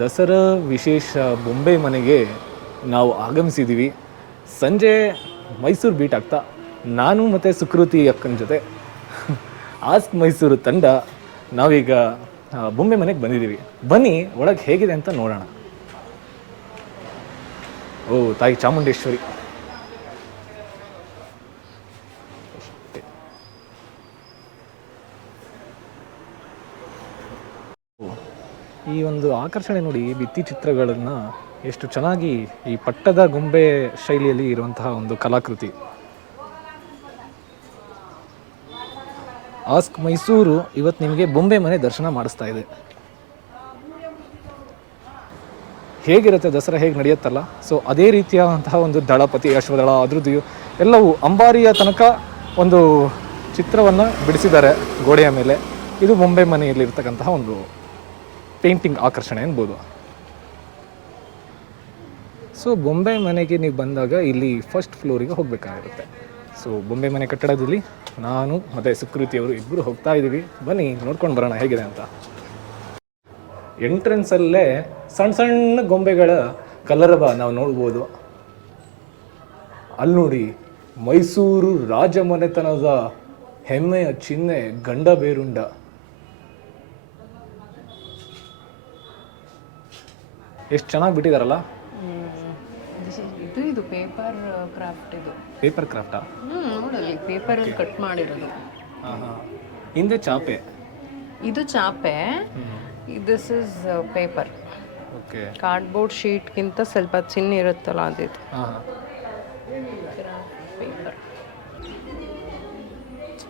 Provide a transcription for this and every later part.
ದಸರಾ ವಿಶೇಷ ಬೊಂಬೆ ಮನೆಗೆ ನಾವು ಆಗಮಿಸಿದ್ದೀವಿ. ಸಂಜೆ ಮೈಸೂರು ಬೀಟ್ ಆಗ್ತಾ ನಾನು ಮತ್ತು ಸುಕೃತಿ ಅಕ್ಕನ ಜೊತೆ ಆಸ್ಕ್ ಮೈಸೂರು ತಂಡ ನಾವೀಗ ಬೊಂಬೆ ಮನೆಗೆ ಬಂದಿದ್ದೀವಿ. ಬನ್ನಿ ಒಳಗೆ ಹೇಗಿದೆ ಅಂತ ನೋಡೋಣ. ಓ ತಾಯಿ ಚಾಮುಂಡೇಶ್ವರಿ. ಈ ಒಂದು ಆಕರ್ಷಣೆ ನೋಡಿ, ಭಿತ್ತಿ ಚಿತ್ರಗಳನ್ನು ಎಷ್ಟು ಚೆನ್ನಾಗಿ ಈ ಪಟ್ಟದ ಗೊಂಬೆ ಶೈಲಿಯಲ್ಲಿ ಇರುವಂತಹ ಒಂದು ಕಲಾಕೃತಿ. ಆಸ್ಕ್ ಮೈಸೂರು ಇವತ್ತು ನಿಮಗೆ ಬೊಂಬೆ ಮನೆ ದರ್ಶನ ಮಾಡಿಸ್ತಾ ಇದೆ. ಹೇಗಿರುತ್ತೆ ದಸರಾ, ಹೇಗೆ ನಡೆಯುತ್ತಲ್ಲ, ಸೊ ಅದೇ ರೀತಿಯಾದಂತಹ ಒಂದು ದಳಪತಿ, ಅಶ್ವದಳ, ಅದ್ರದ್ದು ಎಲ್ಲವೂ ಅಂಬಾರಿಯ ತನಕ ಒಂದು ಚಿತ್ರವನ್ನು ಬಿಡಿಸಿದ್ದಾರೆ ಗೋಡೆಯ ಮೇಲೆ. ಇದು ಬೊಂಬೆ ಮನೆಯಲ್ಲಿರ್ತಕ್ಕಂತಹ ಒಂದು ಪೇಂಟಿಂಗ್ ಆಕರ್ಷಣೆ ಅನ್ಬೋದು. ಸೊ ಬೊಂಬೆ ಮನೆಗೆ ನೀವು ಬಂದಾಗ ಇಲ್ಲಿ ಫಸ್ಟ್ ಫ್ಲೋರಿಗೆ ಹೋಗಬೇಕಾಗಿರುತ್ತೆ. ಸೊ ಬೊಂಬೆ ಮನೆ ಕಟ್ಟಡದಲ್ಲಿ ನಾನು ಮತ್ತು ಸುಕೃತಿಯವರು ಇಬ್ಬರು ಹೋಗ್ತಾ ಇದ್ದೀವಿ. ಬನ್ನಿ ನೋಡ್ಕೊಂಡು ಬರೋಣ ಹೇಗಿದೆ ಅಂತ. ಎಂಟ್ರೆನ್ಸಲ್ಲೇ ಸಣ್ಣ ಸಣ್ಣ ಗೊಂಬೆಗಳ ಕಲರವ ನಾವು ನೋಡ್ಬೋದು. ಅಲ್ಲಿ ನೋಡಿ, ಮೈಸೂರು ರಾಜಮನೆತನದ ಹೆಮ್ಮೆಯ ಚಿಹ್ನೆ ಗಂಡ ಬೇರುಂಡ. ಎಷ್ಟು ಚೆನ್ನಾಗಿ ಬಿಟ್ಟಿದಾರಲ್ಲ. ಇದು ಪೇಪರ್ ಕ್ರಾಫ್ಟ್. ಇದು ಪೇಪರ್ ಕ್ರಾಫ್ಟಾ? ನೋಡಲಿ, ಪೇಪರ್ ಕಟ್ ಮಾಡಿರೋದು. ಹಿಂದೆ ಚಾಪೆ. ಇದು ಚಾಪೆ, this is paper. Okay. Cardboard ಶೀಟ್ಗಿಂತ ಸ್ವಲ್ಪ ಚಿನ್ನ ಇರುತ್ತಲ್ಲ ಅದಿದು. ಪೇಪರ್.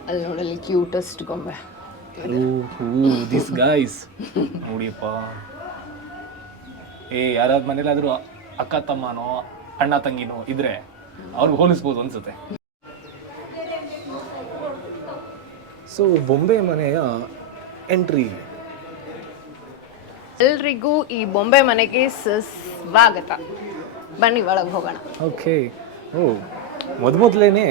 ಅಲ್ಲಿ ನೋಡಲಿ ಕ್ಯೂಟೆಸ್ಟ್ ಗೊಂಬೆ. This guys ನೋಡಿಯಪ್ಪ. ಯಾರಾದ ಮನೇಲಾದ್ರೂ ಅಕ್ಕ ತಮ್ಮನೋ ಅಣ್ಣ ತಂಗಿನೋ ಇದ್ರೆ ಅವ್ರಿಗೆ ಹೋಲಿಸ್ಬೋದು ಅನ್ಸುತ್ತೆ. ಸೊ ಬೊಂಬೆ ಮನೆಯ ಎಂಟ್ರಿ. ಎಲ್ರಿಗೂ ಈ ಬೊಂಬೆ ಮನೆಗೆ ಸ್ವಾಗತ. ಬನ್ನಿ ಒಳಗೆ ಹೋಗೋಣ. ಓಕೆ. ಓ, ಮೊದಲೇನೆ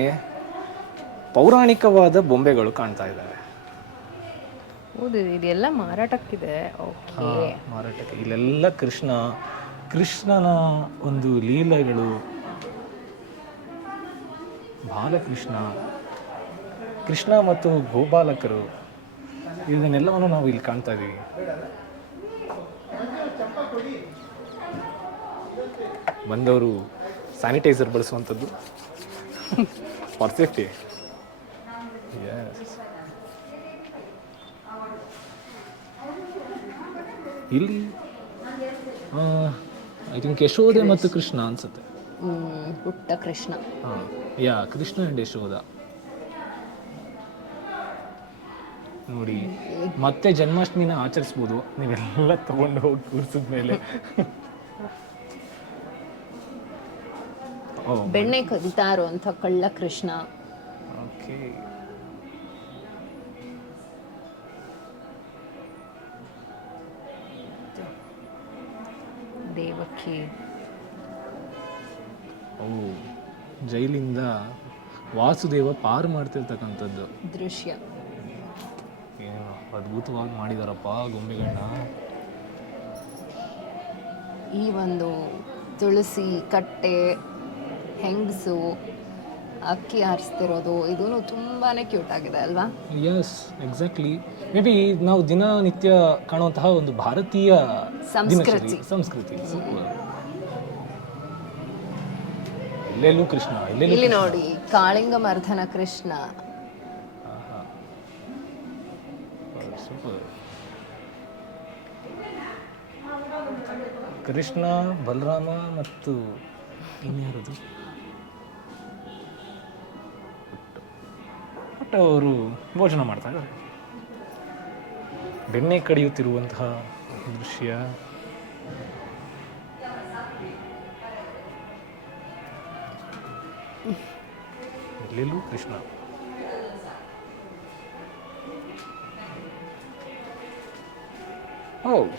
ಪೌರಾಣಿಕವಾದ ಬೊಂಬೆಗಳು ಕಾಣ್ತಾ ಇದ್ದಾವೆ. ಹೌದು, ಇದೆಲ್ಲ ಮಾರಾಟಕ್ಕಿದೆ. ಓಕೆ, ಮಾರಾಟಕ್ಕೆ. ಇಲ್ಲೆಲ್ಲ ಕೃಷ್ಣನ ಒಂದು ಲೀಲೆಗಳು, ಬಾಲಕೃಷ್ಣ, ಕೃಷ್ಣ ಮತ್ತು ಗೋಪಾಲಕರು, ಇದನ್ನೆಲ್ಲವನ್ನು ನಾವು ಇಲ್ಲಿ ಕಾಣ್ತಾ ಇದ್ದೀವಿ. ಬಂದವರು ಸ್ಯಾನಿಟೈಸರ್ ಬಳಸುವಂಥದ್ದು ಫಾರ್ ಸೇಫ್ಟಿ. ಇಲ್ಲಿ ಐ ಥಿಂಕ್ ಯಶೋದೆ ಮತ್ತು ಕೃಷ್ಣ ಅನ್ಸುತ್ತೆ. ಪುಟ್ಟ ಕೃಷ್ಣ. ಕೃಷ್ಣ ಅಂಡ್ ಯಶೋದ. ನೋಡಿ, ಮತ್ತೆ ಜನ್ಮಾಷ್ಟಮಿನ ಆಚರಿಸ್ಬೋದು ನೀವೆಲ್ಲ ತಗೊಂಡು ಹೋಗಿ ಕೂರಿಸಿದ್ಮೇಲೆ. ಬೆಣ್ಣೆ ಕದಿತಾ ಇರುವಂಥ ಕಳ್ಳ ಕೃಷ್ಣ. ಓಕೆ. ದೇವಕಿ. ಜೈಲಿಂದ ವಾಸುದೇವ ಪಾರು ಮಾಡ್ತಿರ್ತಕ್ಕಂಥದ್ದು ದೃಶ್ಯ. ಏನು ಅದ್ಭುತವಾಗಿ ಮಾಡಿದಾರಪ್ಪ ಗೊಂಬೆಗಳನ್ನ. ಈ ಒಂದು ತುಳಸಿ ಕಟ್ಟೆ, ಹೆಂಗಸು ಅಕ್ಕಿ ಆರಿಸ್ತಿರೋದು, ಇದೂ ತುಂಬಾನೇ ಕ್ಯೂಟ್ ಆಗಿದೆ ಅಲ್ವಾ? S, exactly. ಮೇ ಬಿ ನಾವು ದಿನನಿತ್ಯ ಕಾಣುವಂತಹ ಒಂದು ಭಾರತೀಯ ಸಂಸ್ಕೃತಿ. ಇಲ್ಲೆಲ್ಲೂ ಕೃಷ್ಣ. ಇಲ್ಲಿ ನೋಡಿ, ಕಾಳಿಂಗ ಮರ್ಧನ ಕೃಷ್ಣ. ಕೃಷ್ಣ, ಬಲರಾಮ ಮತ್ತು ಇನ್ಯಾರದು ಅವರು ಭೋಜನ ಮಾಡ್ತಾ ಇದ್ದಾರೆ. ಬೆಣ್ಣೆ ಕಡಿಯುತ್ತಿರುವಂತಹ ದೃಶ್ಯ. ಎಲ್ಲೆಲ್ಲೂ ಕೃಷ್ಣ.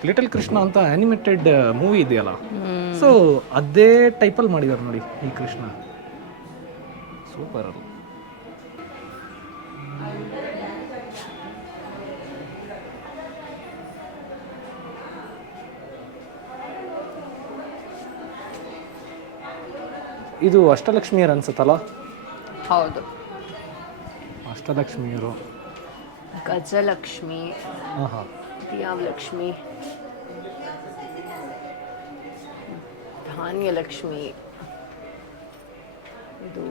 ಲಿಟಲ್ ಕೃಷ್ಣ ಅಂತ ಅನಿಮೇಟೆಡ್ ಮೂವಿ ಇದೆಯಲ್ಲ, ಸೊ ಅದೇ ಟೈಪಲ್ಲಿ ಮಾಡಿದ್ದಾರೆ ನೋಡಿ ಈ ಕೃಷ್ಣ. ಸೂಪರ್. ಅದು ಇದು ಅಷ್ಟಲಕ್ಷ್ಮಿಯರು ಅನ್ಸುತ್ತಲ್ಲ? ಹೌದು. ಅಷ್ಟಲಕ್ಷ್ಮಿಯರು. ಗಜಲಕ್ಷ್ಮಿ, ಹಾಂ ಹಾಂ. ದಿಯಾವಲಕ್ಷ್ಮಿ, ಧಾನ್ಯಲಕ್ಷ್ಮಿ, ಇದು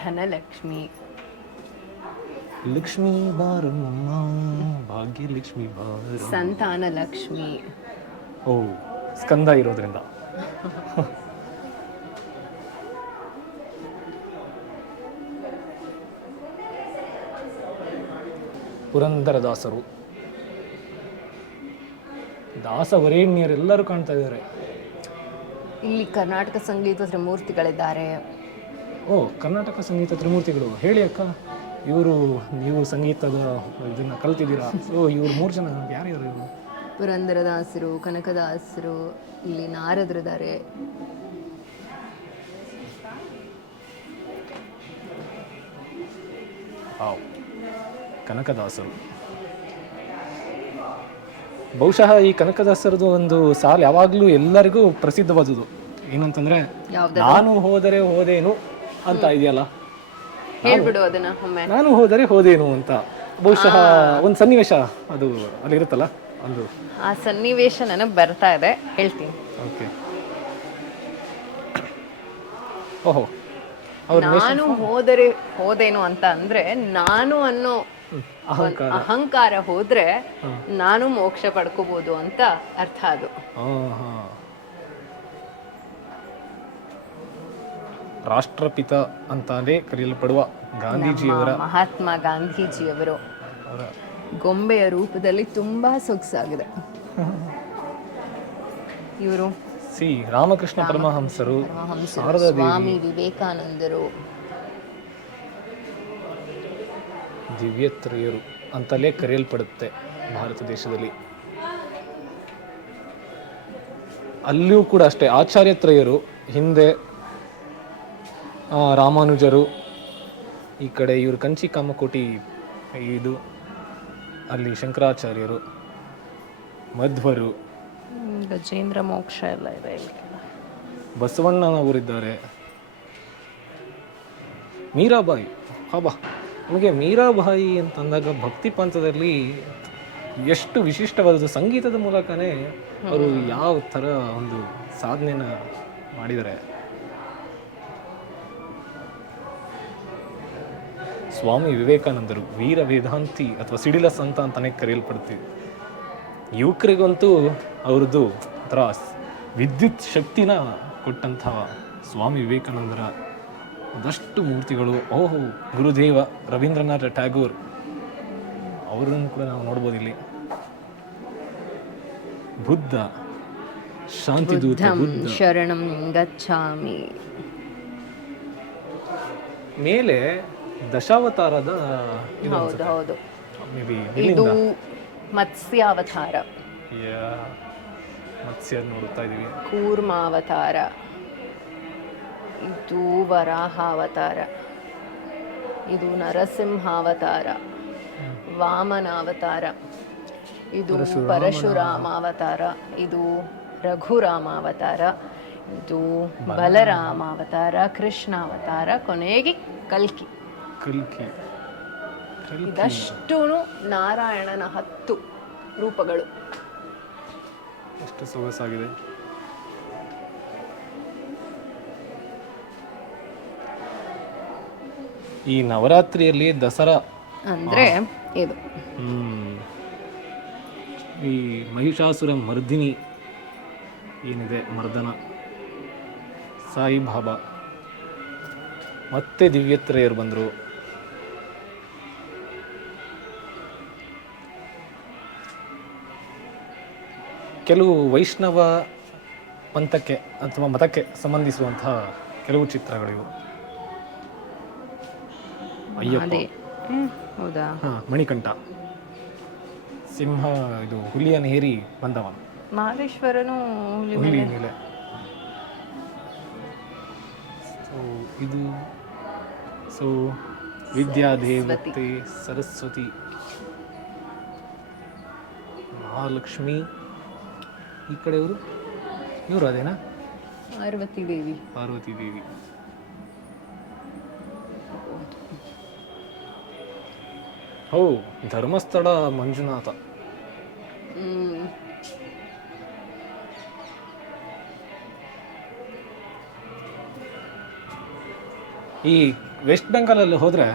ಧನಲಕ್ಷ್ಮಿ, ಲಕ್ಷ್ಮೀ ಬಾರಮ್ಮ ಭಾಗ್ಯಲಕ್ಷ್ಮಿ ಬಾರ. ಸಂತಾನಲಕ್ಷ್ಮಿ. ಓ, ಸ್ಕಂದ ಇರೋದ್ರಿಂದ. ಪುರಂದರದಾಸರು, ದಾಸವರೇಣ್ಯರೆಲ್ಲರೂ ಕಾಣ್ತಾ ಇದ್ದಾರೆ. ಇಲ್ಲಿ ಕರ್ನಾಟಕ ಸಂಗೀತ ತ್ರಿಮೂರ್ತಿಗಳಿದ್ದಾರೆ. ಓ, ಕರ್ನಾಟಕ ಸಂಗೀತ ತ್ರಿಮೂರ್ತಿಗಳು. ಹೇಳಿ ಅಕ್ಕ, ನೀವು ಸಂಗೀತದ ಇದನ್ನ ಕಲ್ತಿದ್ದೀರಾ? ಸೊ ಇವ್ರು 3 ಜನ ಯಾರ್ಯಾರು ಇವರು? ಪುರಂದರದಾಸರು, ಕನಕದಾಸರು, ಇಲ್ಲಿ ನಾರದರಿದ್ದಾರೆ. ಕನಕದಾಸರು. ಬಹುಶಃ ಈ ಕನಕದಾಸರದು ಒಂದು ಸಾಲು ಯಾವಾಗಲೂ ಎಲ್ಲರಿಗೂ ಪ್ರಸಿದ್ಧವಾದುದು. ಏನಂತಂದ್ರೆ, ನಾನು ಹೋದರೆ ಹೋದೇನು ಅಂತ ಇದೆಯಲ್ಲ, ಹೇಳ್ಬಿಡು ಅದನ್ನ ಒಮ್ಮೆ. ನಾನು ಹೋದರೆ ಹೋದೇನು ಅಂತ. ಬಹುಶಃ ಒಂದು ಸನ್ನಿವೇಶ ಅದು ಅಲ್ಲಿರುತ್ತಲ್ಲ, ಒಂದು ಆ ಸನ್ನಿವೇಶ ನನಗೆ ಬರ್ತಾ ಇದೆ, ಹೇಳ್ತೀನಿ. ಓಕೆ. ಓಹೋ, ನಾನು ಹೋದೇನು ಅಂತ ಅಂದ್ರೆ, ನಾನು ಅನ್ನೋ ಅಹಂಕಾರ ಹೋದ್ರೆ ನಾನು ಮೋಕ್ಷ ಪಡ್ಕೋಬಹುದು ಅಂತ ಅರ್ಥ ಅದು. ರಾಷ್ಟ್ರಪಿತ ಅಂತಾನೆ ಕರೆಯಲ್ಪಡುವ ಗಾಂಧೀಜಿಯವರ, ಮಹಾತ್ಮ ಗಾಂಧೀಜಿಯವರು ಗೊಂಬೆಯ ರೂಪದಲ್ಲಿ ತುಂಬಾ ಸೊಗಸಾಗಿದೆ. ಇವರು ರಾಮಕೃಷ್ಣ ಪರಮಹಂಸರು, ಸ್ವಾಮಿ ವಿವೇಕಾನಂದರು, ದಿವ್ಯತ್ರಯರು ಅಂತಲೇ ಕರೆಯಲ್ಪಡುತ್ತೆ ಭಾರತ ದೇಶದಲ್ಲಿ. ಅಲ್ಲಿಯೂ ಕೂಡ ಅಷ್ಟೇ, ಆಚಾರ್ಯತ್ರಯರು ಹಿಂದೆ, ರಾಮಾನುಜರು ಈ ಕಡೆ, ಇವರು ಕಂಚಿ ಕಾಮಕೋಟಿ ಇದು, ಅಲ್ಲಿ ಶಂಕರಾಚಾರ್ಯರು, ಮಧ್ವರು, ಗಜೇಂದ್ರ ಮೋಕ್ಷ ಎಲ್ಲ ಇದೆ. ಬಸವಣ್ಣನವರಿದ್ದಾರೆ, ಮೀರಾಬಾಯಿ. ಹಬ್ಬ, ನಮಗೆ ಮೀರಾಬಾಯಿ ಅಂತಂದಾಗ ಭಕ್ತಿ ಪಂಥದಲ್ಲಿ ಎಷ್ಟು ವಿಶಿಷ್ಟವಾದದ್ದು. ಸಂಗೀತದ ಮೂಲಕನೇ ಅವರು ಯಾವ ಥರ ಒಂದು ಸಾಧನೆನ ಮಾಡಿದ್ದಾರೆ. ಸ್ವಾಮಿ ವಿವೇಕಾನಂದರು ವೀರ ವೇದಾಂತಿ ಅಥವಾ ಸಿಡಿಲ ಸಂತ ಅಂತಾನೆ ಕರೆಯಲ್ಪಡ್ತೀವಿ. ಯುವಕರಿಗಂತೂ ಅವ್ರದ್ದು ಒಂಥರ ವಿದ್ಯುತ್ ಶಕ್ತಿನ ಕೊಟ್ಟಂತಹ ಸ್ವಾಮಿ ವಿವೇಕಾನಂದರ ಒಂದಷ್ಟು ಮೂರ್ತಿಗಳು. ಓಹೋ, ಗುರುದೇವ ರವೀಂದ್ರನಾಥ ಟ್ಯಾಗೋರ್ ಅವರನ್ನು ಕೂಡ ನಾವು ನೋಡ್ಬೋದು ಇಲ್ಲಿ. ಬುದ್ಧ, ಶಾಂತಿದೂತ ಬುದ್ಧ, ಶರಣಂ ಗಚ್ಚಾಮಿ. ಮೇಲೆ ದಶಾವತಾರದ ಹೌದು, ಇದು ಮತ್ಸ್ಯಾವತಾರ, ಮತ್ಸ್ಯ ನೋಡ್ತಾ ಇದೀವಿ. ಕೂರ್ಮಾವತಾರ, ಇದು ವರಾಹಾವತಾರ, ಇದು ನರಸಿಂಹಾವತಾರ, ವಾಮನಾವತಾರ, ಇದು ಪರಶುರಾಮಾವತಾರ, ಇದು ರಘುರಾಮಾವತಾರ, ಇದು ಬಲರಾಮಾವತಾರ, ಕೃಷ್ಣಾವತಾರ, ಕೊನೆಗೆ ಕಲ್ಕಿ. ಇದಷ್ಟು ನಾರಾಯಣನ 10 ರೂಪಗಳು. ಎಷ್ಟು ಸೊಗಸಾಗಿದೆ. ಈ ನವರಾತ್ರಿಯಲ್ಲಿ ದಸರಾ ಅಂದ್ರೆ ಇದು ಈ ಮಹಿಷಾಸುರ ಮರ್ದಿನಿ ಏನಿದೆ, ಮರ್ದನ, ಸಾಯಿಬಾಬಾ, ಮತ್ತೆ ದಿವ್ಯತ್ರಯರು ಬಂದರು. ಕೆಲವು ವೈಷ್ಣವ ಪಂಥಕ್ಕೆ ಅಥವಾ ಮತಕ್ಕೆ ಸಂಬಂಧಿಸುವಂತಹ ಕೆಲವು ಚಿತ್ರಗಳಿವು. ಅಯ್ಯಪ್ಪ, ಹೌದಾ? ಮಣಿಕಂಠ, ಸಿಂಹ, ಇದು ಹುಲಿಯನ್ನು ಹೇರಿ ಬಂದವ, ಮಹದೇಶ್ವರನು ಹುಲಿ ಮೇಲೆ. ಇದು ವಿದ್ಯಾದೇವತೆ ಸರಸ್ವತಿ, ಮಹಾಲಕ್ಷ್ಮಿ. ಈ ಕಡೆಯವರು ಇವರು ಅದೇನಾ? ಪಾರ್ವತಿ ದೇವಿ. ಪಾರ್ವತಿ ದೇವಿ. ಓ, ಧರ್ಮಸ್ಥಳ ಮಂಜುನಾಥ. ಈ ವೆಸ್ಟ್ ಬೆಂಗಾಲಲ್ಲಿ ಹೋದ್ರೆ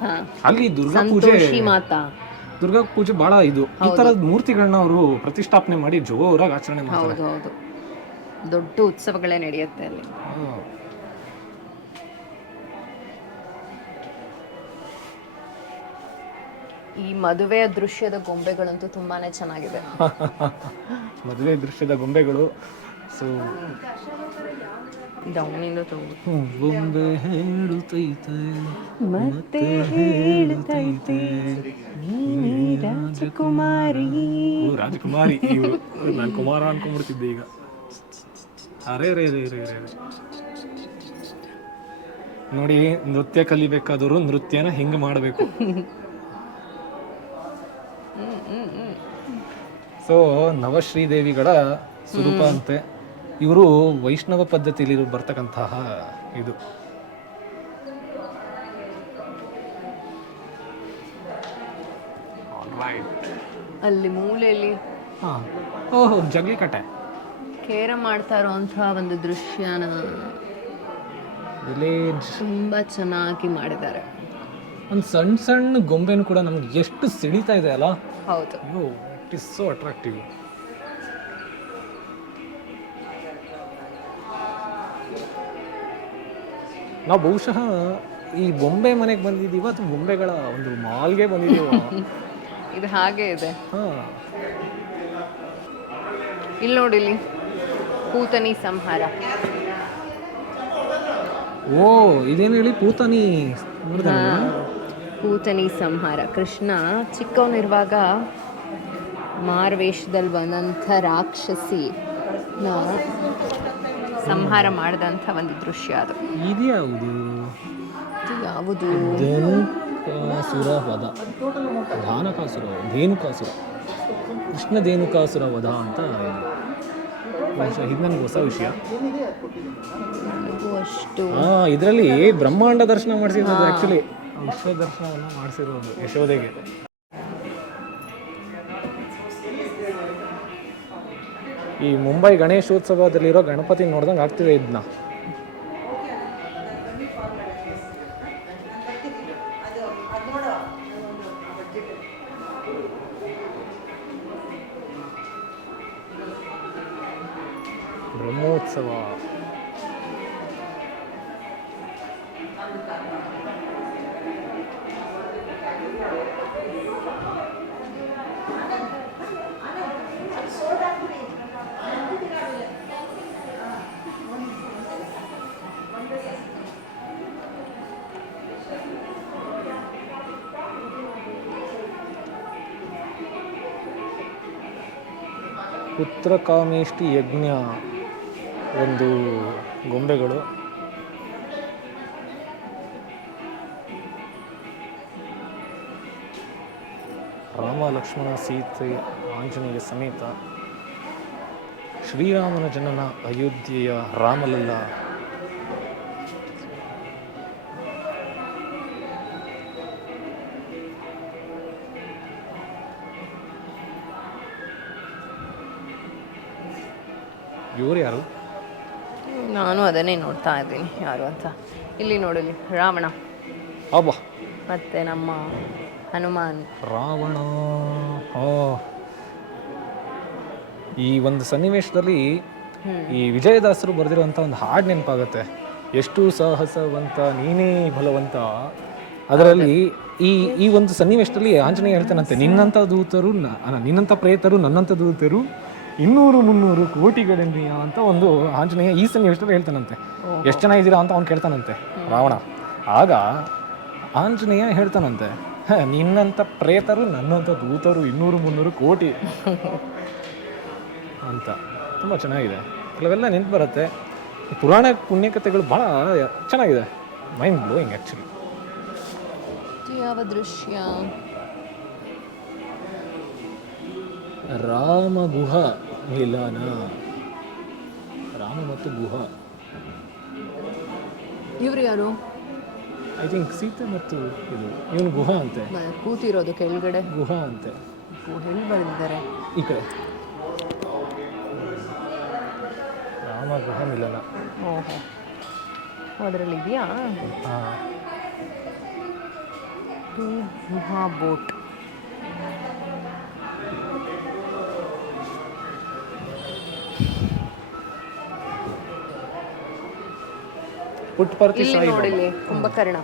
ಹಾ, ಅಲ್ಲಿ ದುರ್ಗಾ ಪೂಜೆ ಸಂತೋಷಿ ಮಾತಾ. ದುರ್ಗಾ ಪೂಜೆ ಬಹಳ ಇದು ಈ ತರದ ಮೂರ್ತಿಗಳನ್ನ ಅವರು ಪ್ರತಿಷ್ಠಾಪನೆ ಮಾಡಿ ಜೋರಾಗಿ ಆಚರಣೆ ಮಾಡ್ತಾರೆ. ಹೌದು ಹೌದು, ದೊಡ್ಡ ಉತ್ಸವಗಳೇ ನಡೆಯುತ್ತೆ ಅಲ್ಲಿ. ಹಾ. ಈ ಮದುವೆಯ ದೃಶ್ಯದ ಗೊಂಬೆಗಳಂತೂ ತುಂಬಾನೇ ಚೆನ್ನಾಗಿದೆ. ಮದುವೆ ದೃಶ್ಯದ ಗೊಂಬೆಗಳು. ಸೊ ಡೌನಿಂದ ತಗೊಂಡು ಗೊಂಬೆ ಹೇಳುತ್ತೈತೆ ಮತ್ತೆ ಹೇಳುತ್ತೈತೆ ನೀನೇ ರಾಜಕುಮಾರಿ. ಓ, ರಾಜಕುಮಾರಿ ಇವರು. ನಾನು ಕುಮಾರ ಅನ್ಕೊಂಡ್ಬಿಡ್ತಿದ್ದೆ ಈಗ. ಅರೇ ರೇ ರೇ ರೇ ರೇ. ನೋಡಿ, ನೃತ್ಯ ಕಲಿಬೇಕಾದವರು ನೃತ್ಯನ ಹಿಂಗೆ ಮಾಡಬೇಕು. ಸೊ ನವಶ್ರೀದೇವಿಗಳ ಸ್ವರೂಪ ಅಂತೆ. ಇವರು ವೈಷ್ಣವ ಪದ್ಧತಿಯಲ್ಲಿ ಬರ್ತಕ್ಕಂತಹ ಇದು. ಅಲ್ಲಿ ಮೂಲೆಯಲ್ಲಿ ಓಹೋ, ಜಗ್ಲಿ ಕಟ್ಟೆ ಕೇರ ಮಾಡ್ತಾ ಇರೋಂತಹ ಒಂದು ದೃಶ್ಯನ ವಿಲೇಜ್ ತುಂಬಾ ಚೆನ್ನಾಗಿ ಮಾಡಿದ್ದಾರೆ. ಒಂದು ಸಣ್ಣ ಸಣ್ಣ ಗೊಂಬೆನೂ ಕೂಡ ನಮ್ಗೆ ಎಷ್ಟು ಸೆಳೀತಾ ಇದೆ ಅಲ್ಲ. ಹೌದು, ಇಟ್ ಇಸ್ ಸೋ ಅಟ್ರಾಕ್ಟಿವ್. ನಾವು ಬಹುಶಃ ಈ ಬೊಂಬೆ ಮನೆಗೆ ಬಂದಿದ್ದೀವ ಅಥವಾ ಬೊಂಬೆಗಳ ಒಂದು ಮಾಲ್ಗೆ ಬಂದಿದ್ದೀವ? ಇದು ಹಾಗೆ ಇದೆ. ಹಾ, ಇಲ್ಲಿ ನೋಡಿ, ಇಲ್ಲಿ ಪೂತನಿ ಸಂಹಾರ. ಓ, ಇದೇನು ಹೇಳಿ, ಪೂತನಿ ಪೂತನಿ ಸಂಹಾರ. ಕೃಷ್ಣ ಚಿಕ್ಕವನಿರುವಾಗ ಮಾರ್ವೇಷದಲ್ಲಿ ಬಂದಂಥ ರಾಕ್ಷಸಿನ ಸಂಹಾರ ಮಾಡಿದಂಥ ಒಂದು ದೃಶ್ಯ ಅದು. ಇದ್ಯಾವುದು? ಯಾವುದು? ಧೇನುಕಾಸುರ ವಧ. ಧೇನುಕಾಸುರ, ಕೃಷ್ಣ ಧೇನುಕಾಸುರ ವಧ ಅಂತ ಇದು ನನಗೆ ಹೊಸ ವಿಷಯ. ಅಷ್ಟು ಇದರಲ್ಲಿ ಬ್ರಹ್ಮಾಂಡ ದರ್ಶನ ಮಾಡಿಸಿರೋದು. ಆ್ಯಕ್ಚುಲಿ ವಿಶ್ವ ದರ್ಶನವನ್ನು ಮಾಡಿಸಿರೋದು ಯಶೋದೆಗೆ. ಈ ಮುಂಬೈ ಗಣೇಶೋತ್ಸವದಲ್ಲಿರೋ ಗಣಪತಿ ನೋಡ್ದಂಗೆ ಆಗ್ತಿದೆ ಇದನ್ನ. ಬ್ರಹ್ಮೋತ್ಸವ. ಪುತ್ರಕಾಮೇಷ್ಟಿ ಯಜ್ಞ ಒಂದು ಗೊಂಬೆಗಳು. ರಾಮ ಲಕ್ಷ್ಮಣ ಸೀತೆ ಆಂಜನೇಯ ಸಮೇತ ಶ್ರೀರಾಮನ ಜನನ ಅಯೋಧ್ಯೆಯ ರಾಮಲಲ್ಲ. ಇವರು ಯಾರು? ನಾನು ಅದನ್ನೇ ನೋಡ್ತಾ ಇದ್ದೀನಿ ಯಾರು ಅಂತ. ಇಲ್ಲಿ ನೋಡಲಿ, ರಾವಣ. ಅಬ್ಬಾ, ಮತ್ತೆ ನಮ್ಮ ಹನುಮಾನ್. ರಾವಣ. ಈ ಒಂದು ಸನ್ನಿವೇಶದಲ್ಲಿ ಈ ವಿಜಯದಾಸರು ಬರೆದಿರುವಂಥ ಒಂದು ಹಾಡು ನೆನಪಾಗತ್ತೆ. ಎಷ್ಟು ಸಾಹಸವಂತ ನೀನೇ ಬಲವಂತ. ಅದರಲ್ಲಿ ಈ ಒಂದು ಸನ್ನಿವೇಶದಲ್ಲಿ ಆಂಜನೇಯ ಹೇಳ್ತಾನಂತೆ, ನಿನ್ನಂಥ ದೂತರು ನಿನ್ನಂಥ ಪ್ರೇತರು ನನ್ನಂಥ ದೂತರು 200-300 ಕೋಟಿಗಳೆಂದಿಯ ಅಂತ ಒಂದು ಆಂಜನೇಯ ಈ ಸನ್ನಿವೇಶದಲ್ಲಿ ಹೇಳ್ತಾನಂತೆ. ಎಷ್ಟು ಜನ ಇದ್ದೀರಾ ಅಂತ ಅವ್ನು ಕೇಳ್ತಾನಂತೆ ರಾವಣ. ಆಗ ಆಂಜನೇಯ ಹೇಳ್ತಾನಂತೆ, ನಿನ್ನಂಥ ಪ್ರೇತರು ನನ್ನಂಥ ದೂತರು 200-300 ಕೋಟಿ ಅಂತ. ತುಂಬ ಚೆನ್ನಾಗಿದೆ. ಕೆಲವೆಲ್ಲ ನೆನಪು ಬರುತ್ತೆ. ಪುರಾಣ ಪುಣ್ಯಕಥೆಗಳು ಭಾಳ ಚೆನ್ನಾಗಿದೆ. Mind blowing actually. ಯಾವ ದೃಶ್ಯ? ರಾಮ ಗುಹ ಮಿಲನ. ರಾಮ ಮತ್ತು ಗುಹಾ. ಇವ್ರು ಯಾರು? ಐ ಥಿಂಕ್ ಸೀತೆ ಮತ್ತು ಇದು ಇವನು ಗುಹಾ ಅಂತೆ. ಕೂತಿರೋದು ಕೆಳಗಡೆ ಗುಹಾ ಅಂತೆ. ಎಲ್ಲಿ ಬಂದಿದ್ದಾರೆ? ಈ ಕಡೆ ರಾಮ ಗುಹಾ ಮಿಲನ. ಓಹೋ, ಅದರಲ್ಲಿ ಇದೆಯಾ? ಹಾಂ, ಗುಹಾ ಬೋಟ್. ಪುಟ್ಟಪರ್ತಿ ಇಲ್ಲಿ ಸಾಯಿ ನೋಡಿಲ್ಲಿ ಕುಂಭಕರ್ಣ.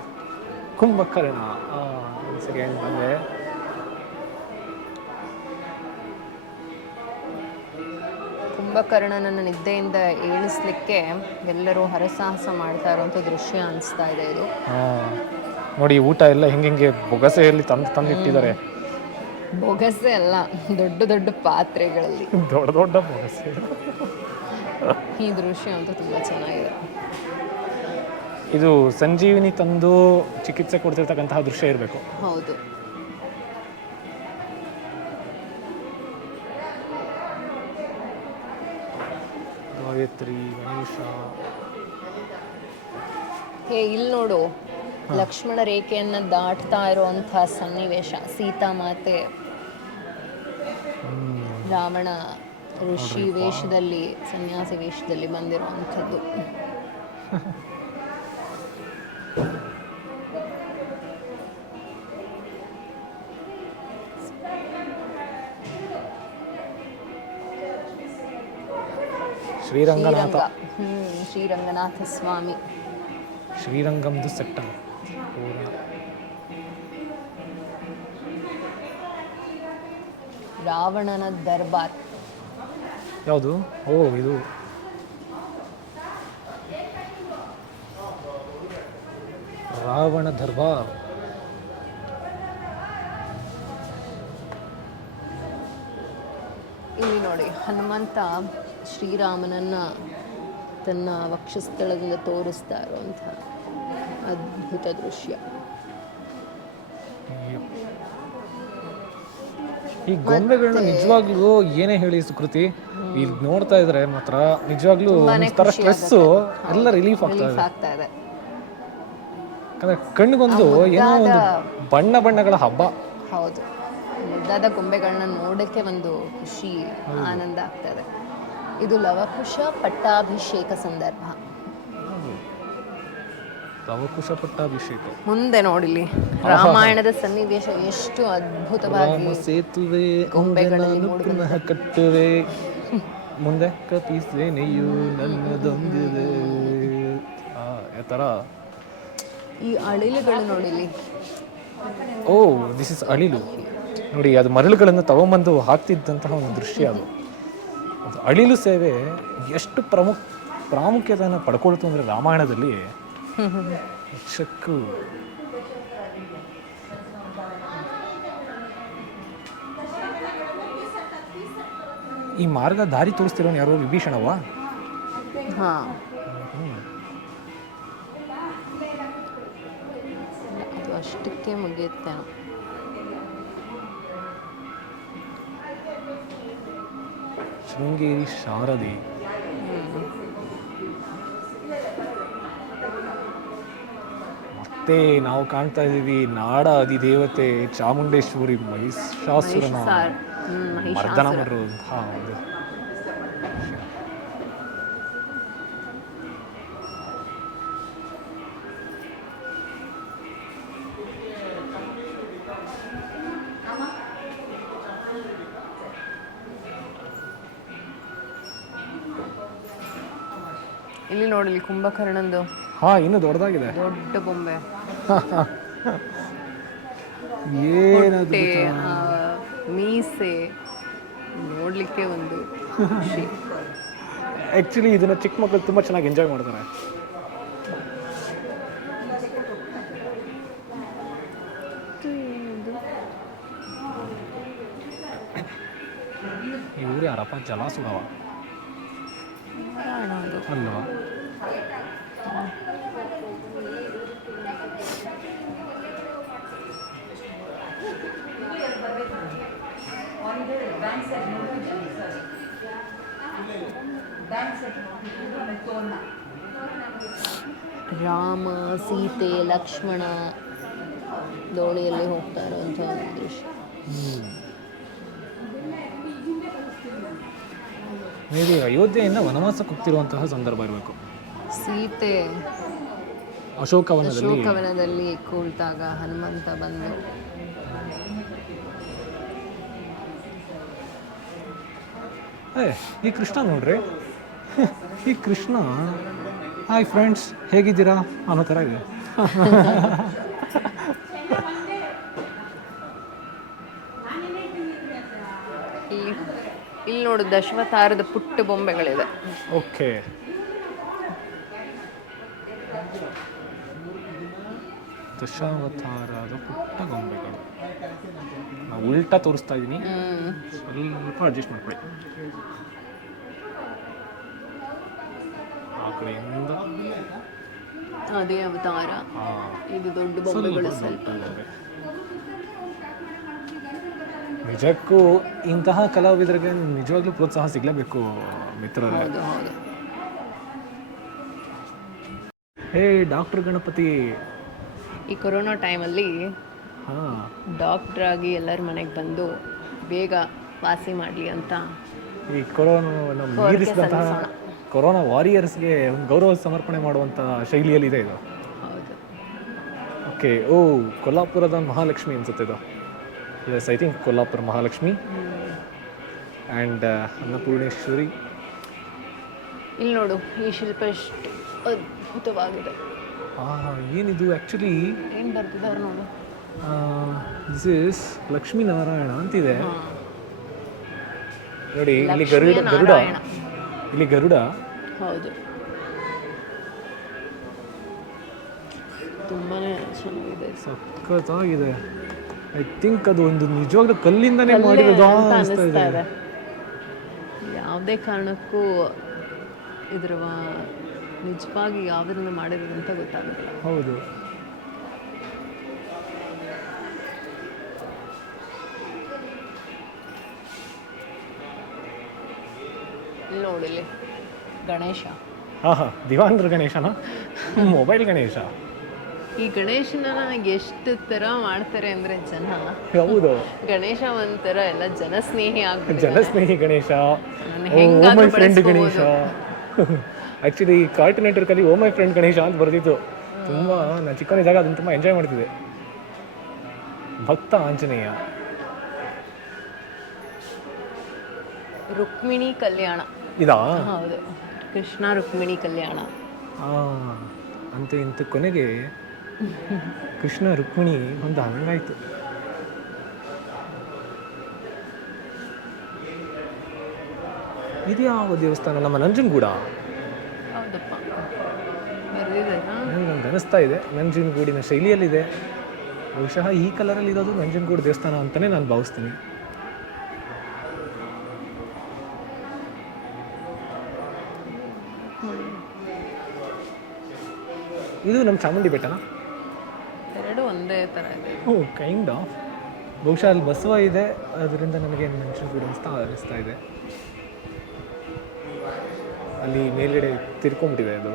ಕುಂಭಕರ್ಣ. ಒಂದು ಸೆಕೆಂಡ್ ಬಂದೆ. ಕುಂಭಕರ್ಣನನ್ನು ನಿದ್ದೆಯಿಂದ ಏಳಿಸ್ಲಿಕ್ಕೆ ಎಲ್ಲರೂ ಹರಸಾಹಸ ಮಾಡ್ತಾ ಇರುವಂಥ ದೃಶ್ಯ ಅನಿಸ್ತಾ ಇದೆ ಇದು. ಹಾಂ, ನೋಡಿ ಊಟ ಎಲ್ಲ ಹೆಂಗೆ ಬೊಗಸೆಯಲ್ಲಿ ತಂದು ಇಟ್ಟಿದ್ದಾರೆ. ಬೊಗಸೆ ಅಲ್ಲ, ದೊಡ್ಡ ದೊಡ್ಡ ಪಾತ್ರೆಗಳಲ್ಲಿ ದೊಡ್ಡ ದೊಡ್ಡ ಬೊಗಸೆ. ಈ ದೃಶ್ಯ ಅಂತೂ ತುಂಬ ಚೆನ್ನಾಗಿದೆ. ಇದು ಸಂಜೀವಿನಿ ತಂದು ಚಿಕಿತ್ಸೆ ಕೊಡ್ತಿರ್ತಕ್ಕಂತಹ ದೃಶ್ಯ ಇರಬೇಕು. ಹೌದು. ಗಾಯತ್ರಿ, ಗಣೇಶ. ಹೇ, ಇಲ್ಲಿ ನೋಡು, ಲಕ್ಷ್ಮಣ ರೇಖೆಯನ್ನು ದಾಟ್ತಾ ಇರುವಂಥ ಸನ್ನಿವೇಶ. ಸೀತಾಮಾತೆ ರಾವಣ ಋಷಿ ವೇಷದಲ್ಲಿ, ಸನ್ಯಾಸಿ ವೇಷದಲ್ಲಿ ಬಂದಿರುವಂಥದ್ದು. ಶ್ರೀರಂಗನಾಥ. ಶ್ರೀರಂಗನಾಥ ಸ್ವಾಮಿ. ಶ್ರೀರಂಗಂದು ಸೆಟ್ಟಂ. ರಾವಣನ ದರ್ಬಾರ್. ಯಾವುದು? ಓ, ಇದು ರಾವಣ ದರ್ಬಾರ್. ಇಲ್ಲಿ ನೋಡಿ, ಹನುಮಂತ ಶ್ರೀರಾಮನನ್ನ ತನ್ನ ವಕ್ಷಸ್ಥಳದಿಂದ ತೋರಿಸ್ತಾ ಇರುವಂಥ ಅದ್ಭುತ ದೃಶ್ಯ. ಈ ಗೊಂಬೆಗಳನ್ನ ನಿಜವಾಗ್ಲೂ ಏನೇ ಹೇಳಿ ಸುಕೃತಿ, ಇಲ್ಲಿ ನೋಡ್ತಾ ಇದ್ರೆ ಮಾತ್ರ ನಿಜವಾಗ್ಲೂ ಒಂಥರ ಸ್ಟ್ರೆಸ್ಸು ಎಲ್ಲ ರಿಲೀಫ್ ಆಗ್ತಾ ಇದೆ. ಯಾಕಂದ್ರೆ ಕಣ್ಣಿಗೊಂದು ಏನೋ ಒಂದು ಬಣ್ಣಗಳ ಹಬ್ಬ. ಹೌದು, ಮುದ್ದಾದ ಗೊಂಬೆಗಳನ್ನ ನೋಡಕ್ಕೆ ಒಂದು ಖುಷಿ, ಆನಂದ ಆಗ್ತದೆ. ಇದು ಲವಕುಶ ಪಟ್ಟಾಭಿಷೇಕ ಸಂದರ್ಭ. ಲವಕುಶ ಪಟ್ಟಾಭಿಷೇಕ. ಮುಂದೆ ನೋಡಿಲಿ ರಾಮಾಯಣದ ಸನ್ನಿವೇಶ ಎಷ್ಟು ಅದ್ಭುತವಾಗಿ ಸೇತುವೆ ಗೊಂಬೆಗಳಲ್ಲಿ ಪುನಃ ಕಟ್ಟುವೆ, ಮುಂದೆ ಕಪಿಸೇನೆಯು ನನ್ನದೊಂದಿದೆ. ಈ ಥರ ಈ ಅಳಿಲುಗಳು ನೋಡಿಲಿ. ಓ, ದಿಸ್ ಇಸ್ ಅಳಿಲು. ನೋಡಿ, ಅದು ಮರಳುಗಳನ್ನು ತಗೊಂಬಂದು ಹಾಕ್ತಿದ್ದಂತಹ ಒಂದು ದೃಶ್ಯ ಅದು. ಅಳಿಲು ಸೇವೆ ಎಷ್ಟು ಪ್ರಾಮುಖ್ಯತೆಯನ್ನು ಪಡ್ಕೊಳ್ತು ಅಂದರೆ ರಾಮಾಯಣದಲ್ಲಿ ಹೆಚ್ಚಕ್ಕೂ. ಈ ಮಾರ್ಗ ದಾರಿ ತೋರಿಸ್ತಿರೋನು ಯಾರೋ ವಿಭೀಷಣವಾ? ಹಾಂ, ಅದು ಅಷ್ಟಕ್ಕೆ ಮುಗಿಯುತ್ತೆ. ಶೃಂಗೇರಿ ಶಾರದೆ. ಮತ್ತೆ ನಾವು ಕಾಣ್ತಾ ಇದ್ದೀವಿ ನಾಡ ಅಧಿದೇವತೆ ಚಾಮುಂಡೇಶ್ವರಿ ಮಹಿಷಾಸುರನ ಮರ್ದನ ಮಾಡಿರುವಂತಹ ಒಂದು. ಇಲ್ಲಿ ನೋಡಲಿ ಕುಂಭಕರ್ಣಂದು. ಇನ್ನೂ ದೊಡ್ಡದಾಗಿದೆ, ದೊಡ್ಡ ಬೊಂಬೆ. ಏನದು ಮೀಸೆ ನೋಡ್ಲಿಕ್ಕೆ ಒಂದು ಖುಷಿ. ಆ್ಯಕ್ಚುಲಿ ಇದನ್ನ ಚಿಕ್ಕ ಮಕ್ಕಳು ತುಂಬ ಚೆನ್ನಾಗಿ ಎಂಜಾಯ್ ಮಾಡ್ತಾರೆ. ಇವ್ರು ಯಾರಪ್ಪ? ಜಲಾಸುರವ ಅಲ್ವಾ? ರಾಮ ಸೀತೆ ಲಕ್ಷ್ಮಣ ದೋಣಿಯಲ್ಲಿ ಹೋಗ್ತಾ ಇರುವಂಥ ಒಂದು ದೃಶ್ಯ. ಮೇ ಬಿ ಅಯೋಧ್ಯೆಯಿಂದ ವನವಾಸಕ್ಕೆ ಹೋಗ್ತಿರುವಂತಹ ಸಂದರ್ಭ ಇರಬೇಕು. ಸೀತೆ ಅಶೋಕವನದಲ್ಲಿ ಕೂಳ್ತಾಗ ಹನುಮಂತ ಬಂದು ಈ ಕೃಷ್ಣ ನೋಡ್ರಿ, ಈ ಕೃಷ್ಣ ಹಾಯ್ ಫ್ರೆಂಡ್ಸ್ ಹೇಗಿದ್ದೀರಾ ಅನ್ನೋ ಥರ ಇದೆ. ಇಲ್ಲಿ ನೋಡು ದಶಾವತಾರದ ಪುಟ್ಟ ಬೊಂಬೆಗಳಿದೆ. ಓಕೆ, ದಶಾವತಾರದ ಪುಟ್ಟ ಗೊಂಬೆಗಳು. ನಾವು ಉಲ್ಟಾ ತೋರಿಸ್ತಾ ಇದ್ದೀನಿ, ಸ್ವಲ್ಪ ಅಡ್ಜಸ್ಟ್ ಮಾಡ್ಕೊಳ್ಳಿ. ಆ ಕಡೆಯಿಂದ ಅದೇ ಅವತಾರ. ಇದು ದೊಡ್ಡ ಬೊಂಬೆಗಳು ಸ್ವಲ್ಪ. ನಿಜಕ್ಕೂ ಇಂತಹ ಕಲಾವಿದರಿಗೆ ನಿಜವಾಗ್ಲೂ ಪ್ರೋತ್ಸಾಹ ಸಿಗಲೇಬೇಕು ಮಿತ್ರರೇ. ಹೇ ಡಾಕ್ಟರ್ ಗಣಪತಿ, ಈ ಕೊರೋನಾ ಟೈಮಲ್ಲಿ ಡಾಕ್ಟರ್ ಆಗಿ ಎಲ್ಲರ ಮನೆಗೆ ಬಂದು ಬೇಗ ವಾಸಿ ಮಾಡಲಿ ಅಂತ ಈ ಕೊರೋನಾವನ್ನು ಮೀರಿಸಿದಂತಹ ಕೊರೋನಾ ವಾರಿಯರ್ಸ್ಗೆ ಒಂದು ಗೌರವ ಸಮರ್ಪಣೆ ಮಾಡುವಂಥ ಶೈಲಿಯಲ್ಲಿದೆ ಇದು. ಹೌದು. ಓಕೆ, ಕೊಲ್ಲಾಪುರದ ಮಹಾಲಕ್ಷ್ಮಿ ಅನ್ಸುತ್ತೆ ಇದು. Yes, I think Kolhapur Mahalakshmi and Annapoorneshwari. ಇಲ್ಲಿ ನೋಡು, ಈ ಶಿಲ್ಪ ಎಷ್ಟು ಅದ್ಭುತವಾಗಿದೆ. ಏನಿದು ಆ್ಯಕ್ಚುಲಿ ಏನು ಬರ್ತಿದ್ದಾರೆ ನೋಡು. ದಿಸ್ ಇಸ್ ಲಕ್ಷ್ಮೀನಾರಾಯಣ ಅಂತಿದೆ ನೋಡಿ. ಇಲ್ಲಿ ಗರುಡ. ಹೌದು, ತುಂಬಾನೇ ಚೆನ್ನಾಗಿದೆ, ಸಖತ್ತಾಗಿದೆ. ಐ ಥಿಂಕ್ ಅದು ಒಂದು ನಿಜವಾಗ್ಲೂ ಕಲ್ಲಿಂದನೇ ಮಾಡಿರೋದು ಅನಿಸ್ತಾ ಇದೆ. ಯಾವುದೇ ಕಾರಣಕ್ಕೂ ಇದ್ರ ನಿಜವಾಗಿ ಯಾವುದರಿಂದ ಮಾಡಿರೋದು ಅಂತ ಗೊತ್ತಾಗುತ್ತೆ. ಹೌದು, ನೋಡಿಲ್ಲಿ ಗಣೇಶ. ದಿವಾಂದ್ರ ಗಣೇಶನ, ಮೊಬೈಲ್ ಗಣೇಶ. ಈ ಗಣೇಶನ ಎಷ್ಟು ತರ ಮಾಡ್ತಾರೆ ಅಂದ್ರೆ ಜನ. ಹೌದು, ಗಣೇಶ ಒಂಥರ ಎಲ್ಲ ಜನಸ್ನೇಹಿ ಆಗ್ಬಿಟ್ಟು, ಜನಸ್ನೇಹಿ Ganesha, my friend Ganesha. Actually cartoon network ಅಲ್ಲಿ ಮೈ ಫ್ರೆಂಡ್ ಗಣೇಶ ಅಂತ ಬರ್ತಿತ್ತು. ತುಂಬಾ ನಾನು ಚಿಕ್ಕವನಿದ್ದಾಗ ಅದನ್ನ ತುಂಬಾ ಎಂಜಾಯ್ ಮಾಡ್ತಿದ್ದೆ. ಭಕ್ತ ಆಂಜನೇಯ. ರುಕ್ಮಿಣಿ ಕಲ್ಯಾಣ ಇದಾ? ಹೌದು, ಕೃಷ್ಣ ರುಕ್ಮಿಣಿ ಕಲ್ಯಾಣ. ಅಂತ ಇಂತ ಕೊನೆಗೆ ಕೃಷ್ಣ ರುಕ್ಮಿಣಿ ಒಂದು ಹಂಗಾಯ್ತು. ಇದು ಯಾವ ದೇವಸ್ಥಾನ? ನಮ್ಮ ನಂಜನಗೂಡ. ಹೌದಪ್ಪ, ನನಗೆ ಅನಿಸ್ತಾ ಇದೆ ನಂಜನಗೂಡಿನ ಶೈಲಿಯಲ್ಲಿದೆ. ಬಹುಶಃ ಈ ಕಲರಲ್ಲಿ ಇರೋದು ನಂಜನಗೂಡು ದೇವಸ್ಥಾನ ಅಂತಲೇ ನಾನು ಭಾವಿಸ್ತೀನಿ. ಇದು ನಮ್ಮ ಚಾಮುಂಡಿ ಬೆಟ್ಟನಾ? ಎರಡು ಒಂದೇ ಥರ ಇದೆ. Kind of. ಬಹುಶಃ ಅಲ್ಲಿ ಬಸವ ಇದೆ, ಅದರಿಂದ ನನಗೆ ನಂಜನಗೂಡು ಅನಿಸ್ತಾ ಇದೆ. ಅಲ್ಲಿ ಮೇಲ್ಗಡೆ ತಿರ್ಕೊಂಡ್ಬಿಟ್ಟಿದೆ ಅದು.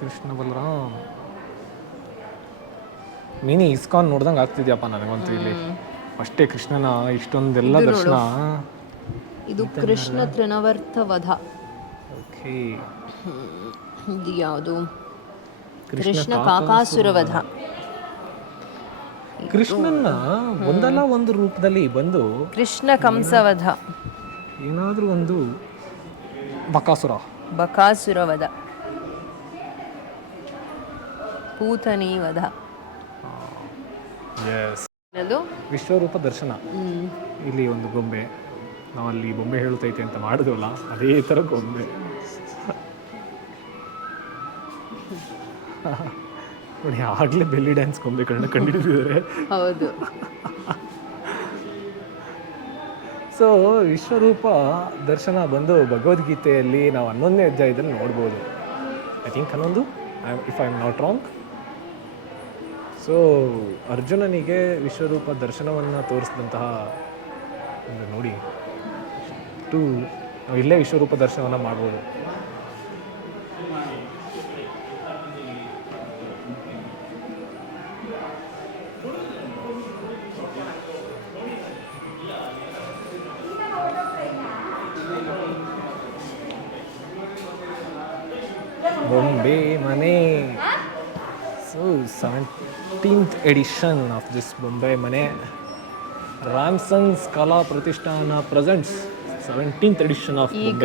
ಕೃಷ್ಣ ಬಲರಾಮ್ ಮಿನಿ ಇಸ್ಕಾನ್ ನೋಡ್ದಂಗೆ ಆಗ್ತಿದ್ಯಪ್ಪ ನನಗಂತೂ. ಇಲ್ಲಿ ಅಷ್ಟೇ ಕೃಷ್ಣನ ಇಷ್ಟೊಂದೆಲ್ಲ ದರ್ಶನ. ಇದು ಕೃಷ್ಣ ತೃಣವರ್ತ ವಧ. ಓಕೆ, ಇದು ಯಾವುದು? ಕೃಷ್ಣ ಕಾಕಾಸುರ ವಧ. ಕೃಷ್ಣನ ಒಂದಲ್ಲ ಒಂದು ರೂಪದಲ್ಲಿ ಬಂದು ಕೃಷ್ಣ ಕಂಸವಧ, ಏನಾದರೂ ಒಂದು ಬಕಾಸುರ ವಧ, ಪೂತನಿ ವಧ. ವಿಶ್ವರೂಪ ದರ್ಶನ. ಇಲ್ಲಿ ಒಂದು ಗೊಂಬೆ, ನಾವಲ್ಲಿ ಬೊಂಬೆ ಹೇಳುತ್ತೈತೆ ಅಂತ ಮಾಡಿದ್ವಲ್ಲ, ಅದೇ ಥರ ಗೊಂಬೆ. ನೋಡಿ, ಆಗಲೇ ಬೆಲ್ಲಿ ಡ್ಯಾನ್ಸ್ ಗೊಂಬೆಗಳನ್ನ ಕಂಡುಹಿಡಿದಿದ್ದಾರೆ. ಹೌದು. ಸೊ ವಿಶ್ವರೂಪ ದರ್ಶನ ಬಂದು ಭಗವದ್ಗೀತೆಯಲ್ಲಿ ನಾವು 11ನೇ ಅಧ್ಯಾಯದಲ್ಲಿ ನೋಡ್ಬೋದು. I think 11, if I am not wrong. So ಅರ್ಜುನನಿಗೆ ವಿಶ್ವರೂಪ ದರ್ಶನವನ್ನು ತೋರಿಸಿದಂತಹ ಒಂದು ನೋಡಿ ಇಷ್ಟು ನಾವು ಇಲ್ಲೇ ವಿಶ್ವರೂಪ ದರ್ಶನವನ್ನು ಮಾಡ್ಬೋದು. ಬೊಂಬೆ ಮನೆ. So 17th edition of this Bombe Mane Ramsons ಕಲಾ ಪ್ರತಿಷ್ಠಾನ ಪ್ರೆಸೆಂಟ್ಸ್ 17th edition ಆಫ್ ಈಗ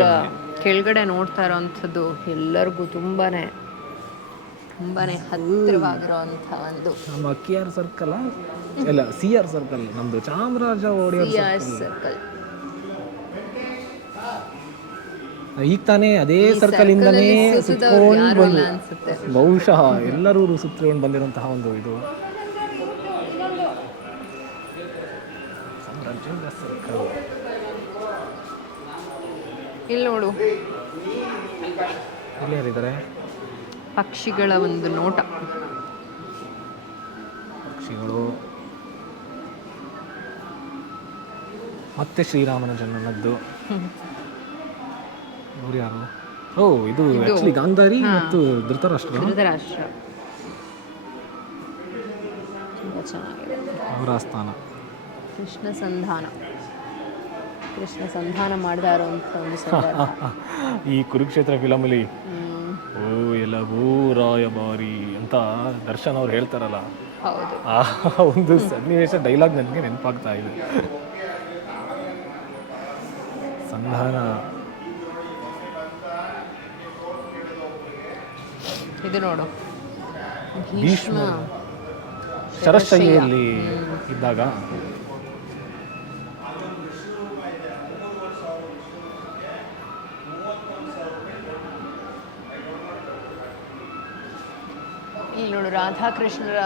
ಕೆಳಗಡೆ ನೋಡ್ತಾ ಇರೋವಂಥದ್ದು ಎಲ್ಲರಿಗೂ ತುಂಬಾನೇ ಹತ್ತಿರವಾಗಿರೋಂಥ ಒಂದು ನಮ್ಮ KR ಸರ್ಕಲ್ ಇಲ್ಲ CR ಸರ್ಕಲ್, ನಮ್ಮದು ಚಾಮರಾಜ ಒಡೆಯರ್ ಸರ್ಕಲ್. ಈಗ ತಾನೇ ಅದೇ ಸರ್ಕಲ್ ಇಂದನೇ ಸುತ್ಕೊಂಡು ಬಂದು ಅನ್ಸುತ್ತೆ ಬಹುಶಃ ಎಲ್ಲರೂ ಸುತ್ತಕೊಂಡು ಬಂದಿರುವಂತಹ ಒಂದು ಇದು ಸಾಮ್ರಾಜ್ಯದ ಸರ್ಕಲ್. ಇಲ್ಲಿ ನೋಡು ಇಲ್ಲಿ ಯಾರಿದ್ದಾರೆ? ಪಕ್ಷಿಗಳ ಒಂದು ನೋಟ. ಪಕ್ಷಿಗಳು ಮತ್ತೆ ಶ್ರೀರಾಮನ ಜನ್ಮನದ್ದು. ಅವ್ರು ಯಾರು? ಓ ಇದು ಆಕ್ಚುಲಿ ಗಾಂಧಾರಿ ಮತ್ತು ಧೃತರಾಷ್ಟ್ರ ತುಂಬಾ ಚೆನ್ನಾಗಿದೆ. ಅವರ ಸ್ಥಾನ ಕೃಷ್ಣ ಸಂಧಾನ ಮಾಡ್ತಾ ಇರುವಂಥ ಒಂದು ಸಂದರ್ಭ. ಈ ಕುರುಕ್ಷೇತ್ರ ಫಿಲಮಲ್ಲಿ ಓ ಎಲ್ಲವೂ ರಾಯಭಾರಿ ಅಂತ ದರ್ಶನ್ ಅವ್ರು ಹೇಳ್ತಾರಲ್ಲ, ಹೌದು, ಆ ಒಂದು ಸನ್ನಿವೇಶ ಡೈಲಾಗ್ ನನಗೆ ನೆನಪಾಗ್ತಾ ಇದೆ. ಸಂಧಾನ. ಇದು ನೋಡು ಭೀಷ್ಮ ಶರಶಯ್ಯಲ್ಲಿ ಇದ್ದಾಗ ಇಲ್ಲಿ ನೋಡು ರಾಧಾಕೃಷ್ಣರ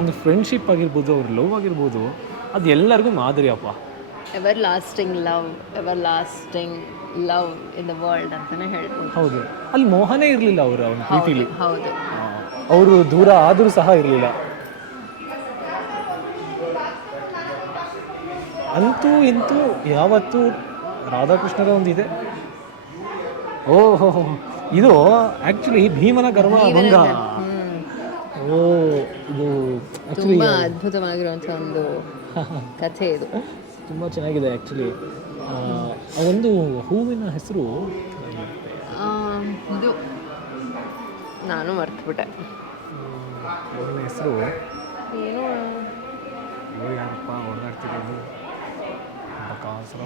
ಒಂದು ಫ್ರೆಂಡ್ಶಿಪ್ ಆಗಿರ್ಬೋದು, ಅವ್ರ ಲವ್ ಆಗಿರ್ಬೋದು, ಅದು ಎಲ್ಲರಿಗೂ ಮಾದರಿ ಅಪ್ಪ. Ever lasting love in the world ಅಂತಾನೆ ಹೇಳ್ಬೋದು. ಹೌದು, ಅಲ್ಲಿ ಮೋಹನೇ ಇರಲಿಲ್ಲ ಅವರ ಒಂದು ಪ್ರೀತಿಲಿ. ಹೌದು, ಅವರು ದೂರ ಆದರೂ ಸಹ ಇರಲಿಲ್ಲ. ಅಂತೂ ಇಂತೂ ಯಾವತ್ತೂ ರಾಧಾಕೃಷ್ಣರ ಒಂದಿದೆ. ಓಹೋ, ಇದು ಆಕ್ಚುಲಿ ಭೀಮನ ಗರ್ವಭಂಗ. ಓ ಇದು ತುಂಬಾ ಅದ್ಭುತವಾಗಿರುವಂಥ ಒಂದು ಕಥೆ. ಇದು ತುಂಬ ಚೆನ್ನಾಗಿದೆ ಆ್ಯಕ್ಚುಲಿ. ಒಂದು ಹೂವಿನ ಹೆಸರು ಇದು ನಾನು ಮರ್ತುಬಿಟ್ಟೆ. ಹೂವಿನ ಹೆಸರು ಏನು? ಯಾರಪ್ಪ ಓಡಾಡ್ತಿರೋದು?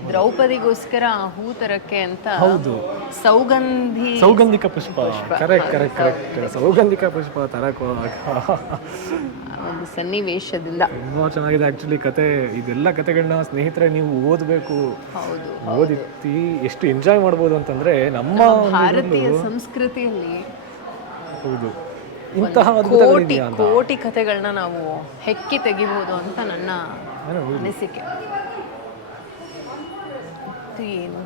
ದ್ರೌಪದಿಗೋಸ್ಕರ ಹೂ ತರಕ್ಕೆ ಅಂತ. ಹೌದು, ಸೌಗಂಧಿಕ ಪುಷ್ಪ. ಕರೆಕ್ಟ್. ಸೌಗಂಧಿಕ ಪುಷ್ಪ ತರಕ್ಕೆ ಒಂದು ಸನ್ನಿವೇಶದಿಂದ ತುಂಬ ಚೆನ್ನಾಗಿದೆ ಆ್ಯಕ್ಚುಲಿ ಕತೆ. ಇದೆಲ್ಲ ಕತೆಗಳನ್ನ ಸ್ನೇಹಿತರೆ ನೀವು ಓದಬೇಕು. ಹೌದು, ಓದಿರ್ತಿ ಎಷ್ಟು ಎಂಜಾಯ್ ಮಾಡ್ಬೋದು ಅಂತಂದ್ರೆ ನಮ್ಮ ಭಾರತೀಯ ಸಂಸ್ಕೃತಿಯಲ್ಲಿ. ಹೌದು, ಇಂತಹ ಕೋಟಿ ಕಥೆಗಳನ್ನ ನಾವು ಹೆಕ್ಕಿ ತೆಗಿಬೋದು ಅಂತ ನನ್ನ ಅನಿಸಿಕೆ. ಏನು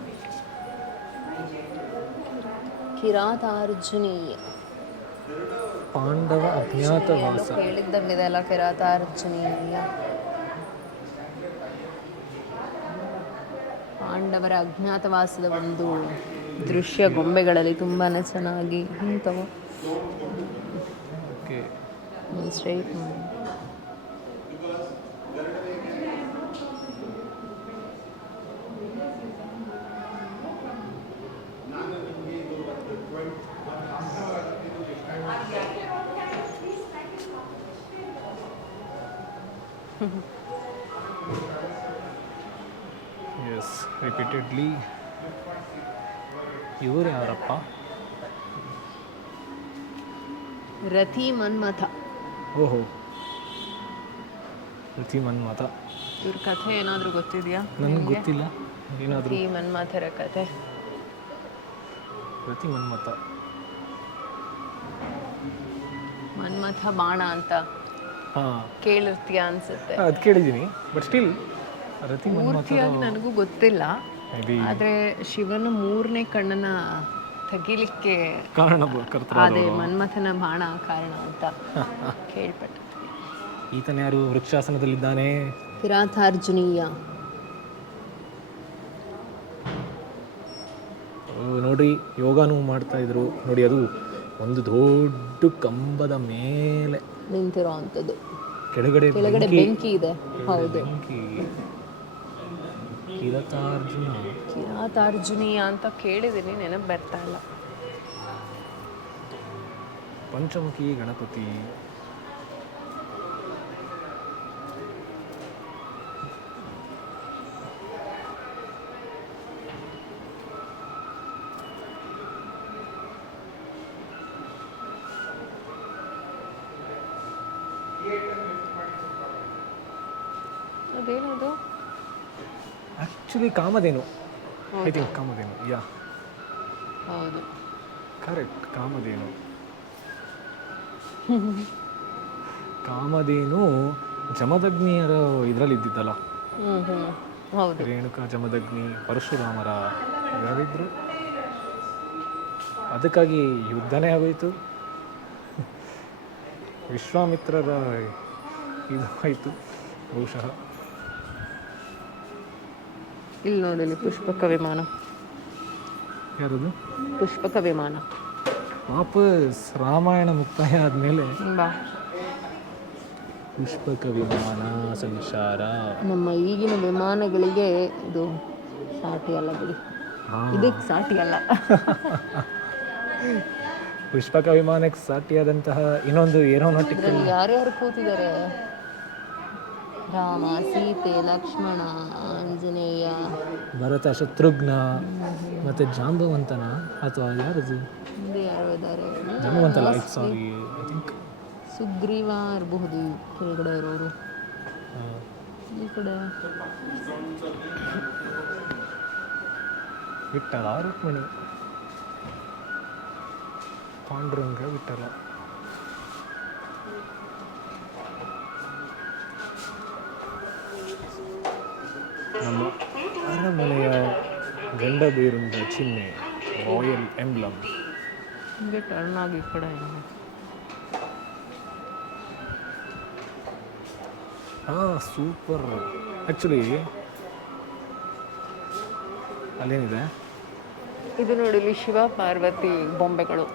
ಕಿರಾತಾರ್ಜುನೀಯ ಪಾಂಡವ ಅಜ್ಞಾತವಾಸ ಹೇಳಿದ್ದಂಗಿದೆ ಅಲ್ಲ, ಕಿರಾತಾರ್ಜುನೀಯ ಪಾಂಡವರ ಅಜ್ಞಾತವಾಸದ ಒಂದು ದೃಶ್ಯ ಗೊಂಬೆಗಳಲ್ಲಿ ತುಂಬಾನೇ ಚೆನ್ನಾಗಿ ಇಂಥವು ಸ್ಟ್ರೈಟ್. S, repeatedly. ಇವರು ಯಾರಪ್ಪ? ರತಿ ಮನ್ಮಥ. ಓಹೋ, ರತಿ ಮನ್ಮಥ. ಇವ್ರ ಕಥೆ ಏನಾದರೂ ಗೊತ್ತಿದೆಯಾ? ನನಗೆ ಗೊತ್ತಿಲ್ಲ. ಏನಾದರೂ ರತಿ ಮನ್ಮಥರ ಕಥೆ? ರತಿ ಮನ್ಮಥ, ಮನ್ಮಥ ಬಾಣ ಅಂತ ಕೇಳಿರ್ತೀಯ ಅನ್ಸುತ್ತೆ. ಅದು ಕೇಳಿದ್ದೀನಿ, ಬಟ್ ಸ್ಟಿಲ್ ಪೂರ್ತಿಯಾಗಿ ನನಗೂ ಗೊತ್ತಿಲ್ಲ. ಆದರೆ ಶಿವನ 3ನೇ ಕಣ್ಣನ್ನ ತೆಗಿಲಿಕ್ಕೆ ಕಾರಣಕರ್ತರ ಅದೇ ಮನ್ಮಥನ ಬಾಣ ಕಾರಣ ಅಂತ ಕೇಳ್ಪಟ್ಟೆ. ಈತನ ಯಾರು ವೃಕ್ಷಾಸನದಲ್ಲಿದ್ದಾನೆ? ಕಿರಾತಾರ್ಜುನೀಯ. ನೋಡಿ ಯೋಗಾನು ಮಾಡ್ತಾ ಇದ್ರು ನೋಡಿ. ಅದು ಒಂದು ದೊಡ್ಡ ಕಂಬದ ಮೇಲೆ ನಿಂತಿರೋ ಅಂಥದ್ದು. ಕೆಳಗಡೆ ಬೆಂಕಿ ಇದೆ. ಹೌದು, ಬೆಂಕಿ. ಕಿರಾತಾರ್ಜುನೀಯ ಅಂತ ಕೇಳಿದ್ದೀನಿ, ನೆನಪು ಬರ್ತಾ ಇಲ್ಲ. ಪಂಚಮುಖಿ ಗಣಪತಿ. ಅದೇನದು? Actually Kamadhenu. ಐ ಥಿಂಕ್ ಕಾಮಧೇನು. ಯಾ, ಹೌದು, ಕರೆಕ್ಟ್, ಕಾಮಧೇನು. ಕಾಮಧೇನು ಜಮದಗ್ನಿಯರ ಇದರಲ್ಲಿ ಇದ್ದಿದ್ದಲ್ಲ. ಹೌದು. ರೇಣುಕಾ, ಜಮದಗ್ನಿ, ಪರಶುರಾಮರ ಯಾರಿದ್ರು. ಅದಕ್ಕಾಗಿ ಯುದ್ಧನೇ ಆಗೋಯ್ತು. ವಿಶ್ವಾಮಿತ್ರರ ಇದು ಆಯಿತು ಬಹುಶಃ. ಇಲ್ಲಿ ನೋಡಿಲಿ ಪುಷ್ಪಕ ವಿಮಾನ. ಯಾರದು? ಪುಷ್ಪಕ ವಿಮಾನ. ವಾಪಸ್ ರಾಮಾಯಣ ಮುಕ್ತಾಯ ಆದಮೇಲೆ ಬಾ, ಪುಷ್ಪಕ ವಿಮಾನ ಸಂಚಾರ. ನಮ್ಮ ಈಗಿನ ವಿಮಾನಗಳಿಗೆ ಇದು ಸಾಟಿ ಅಲ್ಲ ಬಿಡಿ, ಇದಕ್ಕೆ ಸಾಟಿ ಅಲ್ಲ. ಪುಷ್ಪಕ ವಿಮಾನಕ್ಕೆ ಸಾಟಿಯಾದಂತಹ ಇನ್ನೊಂದು ಏರೋನಾಟಿಕಲ್. ಯಾರ್ಯಾರು ಕೂತಿದ್ದಾರೆ? ರಾಮ, ಸೀತೆ, ಲಕ್ಷ್ಮಣ, ಆಂಜನೇಯ, ಭರತ, ಶತ್ರುಘ್ನ, ಮತ್ತೆ ಜಾಂಬವಂತನ ಅಥವಾ ಯಾರದು? ಮುಂದೆ ಯಾರು ಇದ್ದಾರೆ? ಜಾಂಬವಂತಲ್ಲ, ಸಾರಿ, ಐ ಥಿಂಕ್ ಸುಗ್ರೀವ ಇರಬಹುದು ಕೆಳಗಡೆ ಇರೋರು. ಈ ಕಡೆ ವಿಠ್ಠಲ, ರುಕ್ಮಿಣಿ, ಪಾಂಡುರಂಗ, ವಿಠ್ಠಲ. ನಮ್ಮ ಅರಮನೆಯ ಗಂಡಬೇರುಂಡ ಚಿಹ್ನೆ, ರಾಯಲ್ ಎಂಬ್ಲಮ್. ಹಿಂಗೆ ಟರ್ನ್ ಆಗಿ ಈ ಕಡೆ ಸೂಪರ್. ಆ್ಯಕ್ಚುಲಿ ಅಲ್ಲೇನಿದೆ? ಇದು ನೋಡಿಲಿ ಶಿವ ಪಾರ್ವತಿ ಬೊಂಬೆಗಳು.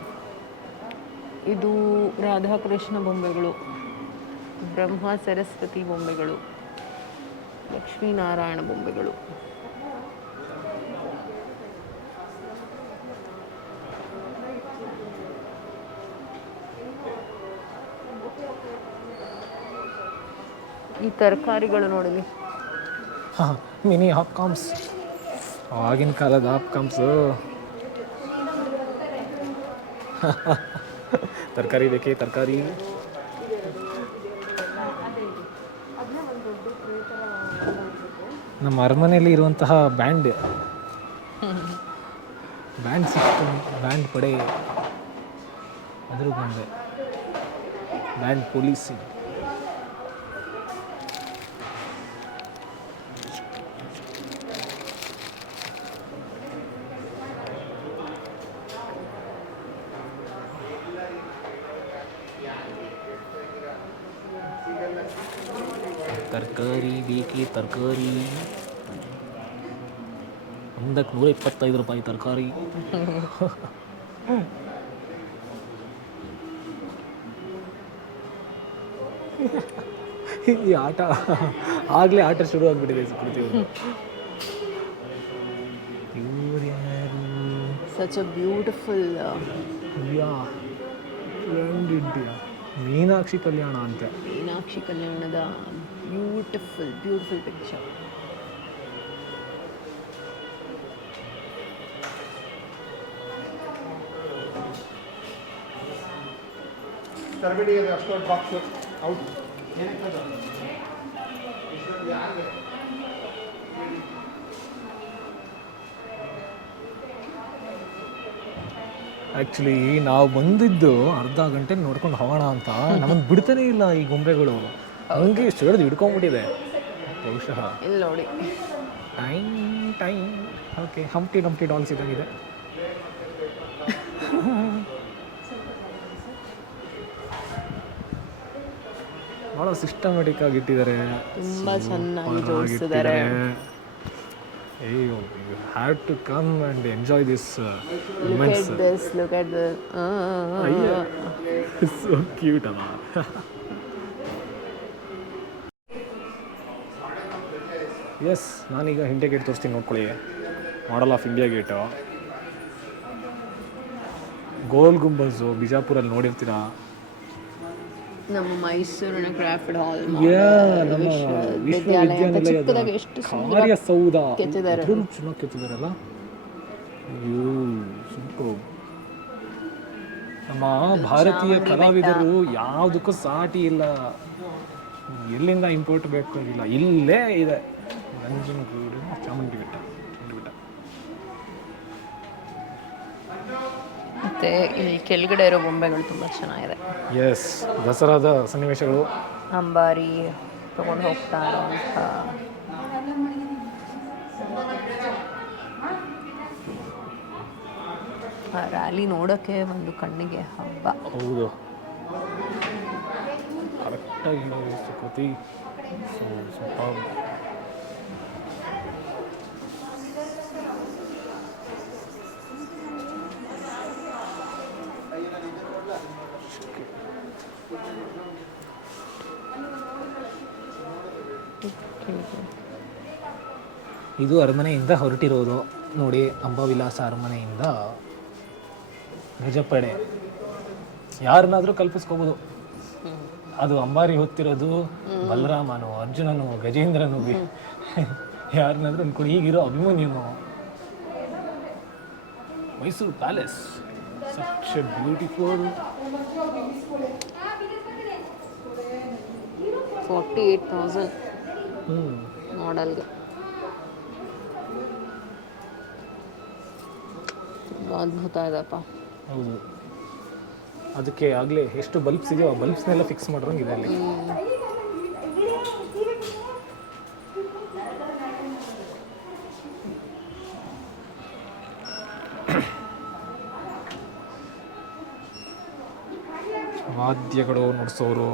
ಇದು ರಾಧಾಕೃಷ್ಣ ಬೊಂಬೆಗಳು, ಬ್ರಹ್ಮ ಸರಸ್ವತಿ ಬೊಂಬೆಗಳು, ಲಕ್ಷ್ಮೀನಾರಾಯಣ ಬೊಂಬೆಗಳು. ಈ ತರಕಾರಿಗಳು ನೋಡಿಲಿ. ಹಾಂ, ಮಿನಿ ಹಾಪ್ಕಾಮ್ಸ್. ಆಗಿನ ಕಾಲದ ಹಾಪ್ಕಾಮ್ಸು. ತರಕಾರಿ ಬೇಕೇ? ತರಕಾರಿ. ನಮ್ಮ ಅರಮನೆಯಲ್ಲಿ ಇರುವಂತಹ ಬ್ಯಾಂಡ್ ಸಿಸ್ಟಮ್, ಬ್ಯಾಂಡ್ ಪಡೆ, ಅದ್ರ ಬಂದೆ ಬ್ಯಾಂಡ್ ಪೊಲೀಸಿ. ತರಕಾರಿ ಬೇಕೇ? ತರಕಾರಿ ಒಂದಕ್ಕೆ 125 ರೂಪಾಯಿ ತರಕಾರಿ. ಈ ಆಟ ಆಗಲೇ ಆಟ ಶುರು ಆಗಿಬಿಟ್ಟಿದೆ ಸುಕೃತಿಯವರು. ಇವ್ರು ಯಾರು? Such a beautiful. Yeah, Meenakshi Kalyana ಅಂತ. ಮೀನಾಕ್ಷಿ ಕಲ್ಯಾಣದ ಬ್ಯೂಟಿಫುಲ್ ಪಿಕ್ಚರ್. ಆ್ಯಕ್ಚುಲಿ ನಾವು ಬಂದಿದ್ದು ಅರ್ಧ ಗಂಟೆ ನೋಡ್ಕೊಂಡು ಹೋಗೋಣ ಅಂತ. ನಮಗೆ ಬಿಡ್ತಾನೆ ಇಲ್ಲ ಈ ಗೊಂಬೆಗಳು. ಹಂಗೆ ಸೆಳೆದು ಹಿಡ್ಕೊಂಡ್ಬಿಟ್ಟಿದೆ ಬಹುಶಃ. ಇಲ್ಲಿ ನೋಡಿ, ಟೈಮ್. ಓಕೆ, ಹಂಪ್ಟಿ ಡಾಲ್ಸ್ ಇದಾಗಿದೆ. ಭಾಳ ಸಿಸ್ಟಮೆಟಿಕ್ ಆಗಿ ಇಟ್ಟಿದ್ದಾರೆ, ತುಂಬ ಚೆನ್ನಾಗಿ ಜೋಡಿಸಿದ್ದಾರೆ. You have to come and enjoy this look at this. So cute ಅಲ್ಲ. ಎಸ್, ನಾನೀಗ ಇಂಡಿಯಾ ಗೇಟ್ ತೋರಿಸ್ತೀನಿ ನೋಡ್ಕೊಳ್ಳಿ. Model of India gate, Gol Gumbaz ಬಿಜಾಪುರಲ್ಲಿ ನೋಡಿರ್ತೀರಾ. ನಮ್ಮ ಮೈಸೂರಿನ ಕ್ರಾಫ್ಟ್ ಹಾಲ್ ನಮ್ಮ ವಿಶ್ವವಿದ್ಯಾಲಯ ಚಿಕ್ಕದಾಗಿ ಎಷ್ಟು ಕಾರ್ಯ ಸೌಧ ಕೆತ್ತಿದ್ದಾರೆ. ಚೆನ್ನಾಗಿ ಕೆತ್ತಿದಾರಲ್ಲ. ಅಯ್ಯೋ ಸೂಪರ್. ನಮ್ಮ ಭಾರತೀಯ ಕಲಾವಿದರು ಯಾವುದಕ್ಕೂ ಸಾಟಿ ಇಲ್ಲ. ಎಲ್ಲಿಂದ ಇಂಪೋರ್ಟ್ ಬೇಕು ಅಂತಿಲ್ಲ, ಇಲ್ಲೇ ಇದೆ. ನಂಜನಗೂಡು ಚಾಮುಂಡಿ ಬೆಟ್ಟ. ಮತ್ತೆ ಇಲ್ಲಿ ಕೆಳಗಡೆ ಇರೋ ಬೊಂಬೆಗಳು ತುಂಬ ಚೆನ್ನಾಗಿದೆ. ಎಸ್, ದಸರಾದ ಸನ್ನಿವೇಶಗಳು. ಅಂಬಾರಿ ತಗೊಂಡು ಹೋಗ್ತಾ ಇರೋಂಥ ರ್ಯಾಲಿ ನೋಡೋಕ್ಕೆ ಒಂದು ಕಣ್ಣಿಗೆ ಹಬ್ಬ. ಹೌದು, ಕರೆಕ್ಟಾಗಿ ಸುಕೃತಿ. ಸ್ವಲ್ಪ ಇದು ಅರಮನೆಯಿಂದ ಹೊರಟಿರೋದು ನೋಡಿ. ಅಂಬಾವಿಲಾಸ ಅರಮನೆಯಿಂದ ಗಜಪಡೆ ಯಾರನ್ನಾದರೂ ಕಲ್ಪಿಸ್ಕೋಬೋದು. ಅದು ಅಂಬಾರಿ ಹೊತ್ತಿರೋದು ಬಲರಾಮನು, ಅರ್ಜುನನು, ಗಜೇಂದ್ರನು, ಯಾರನ್ನಾದ್ರೂ ಅನ್ಕೊಂಡು ಈಗಿರೋ ಅಭಿಮನ್ಯುನು. Mysore palace, such a beautiful. 48,000 ಮಾಡೆಲ್ಗೆ. ತುಂಬ ಅದ್ಭುತ ಇದೆಪ್ಪ. ಹೌದು, ಅದಕ್ಕೆ ಆಗಲೇ ಎಷ್ಟು ಬಲ್ಬ್ಸ್ ಇದೆಯೋ ಆ ಬಲ್ಬ್ಸ್ನೆಲ್ಲ ಫಿಕ್ಸ್ ಮಾಡೋಂಗಿದೆ ಅಲ್ಲಿ. ವಾದ್ಯಗಳು ನುಡಿಸೋರು,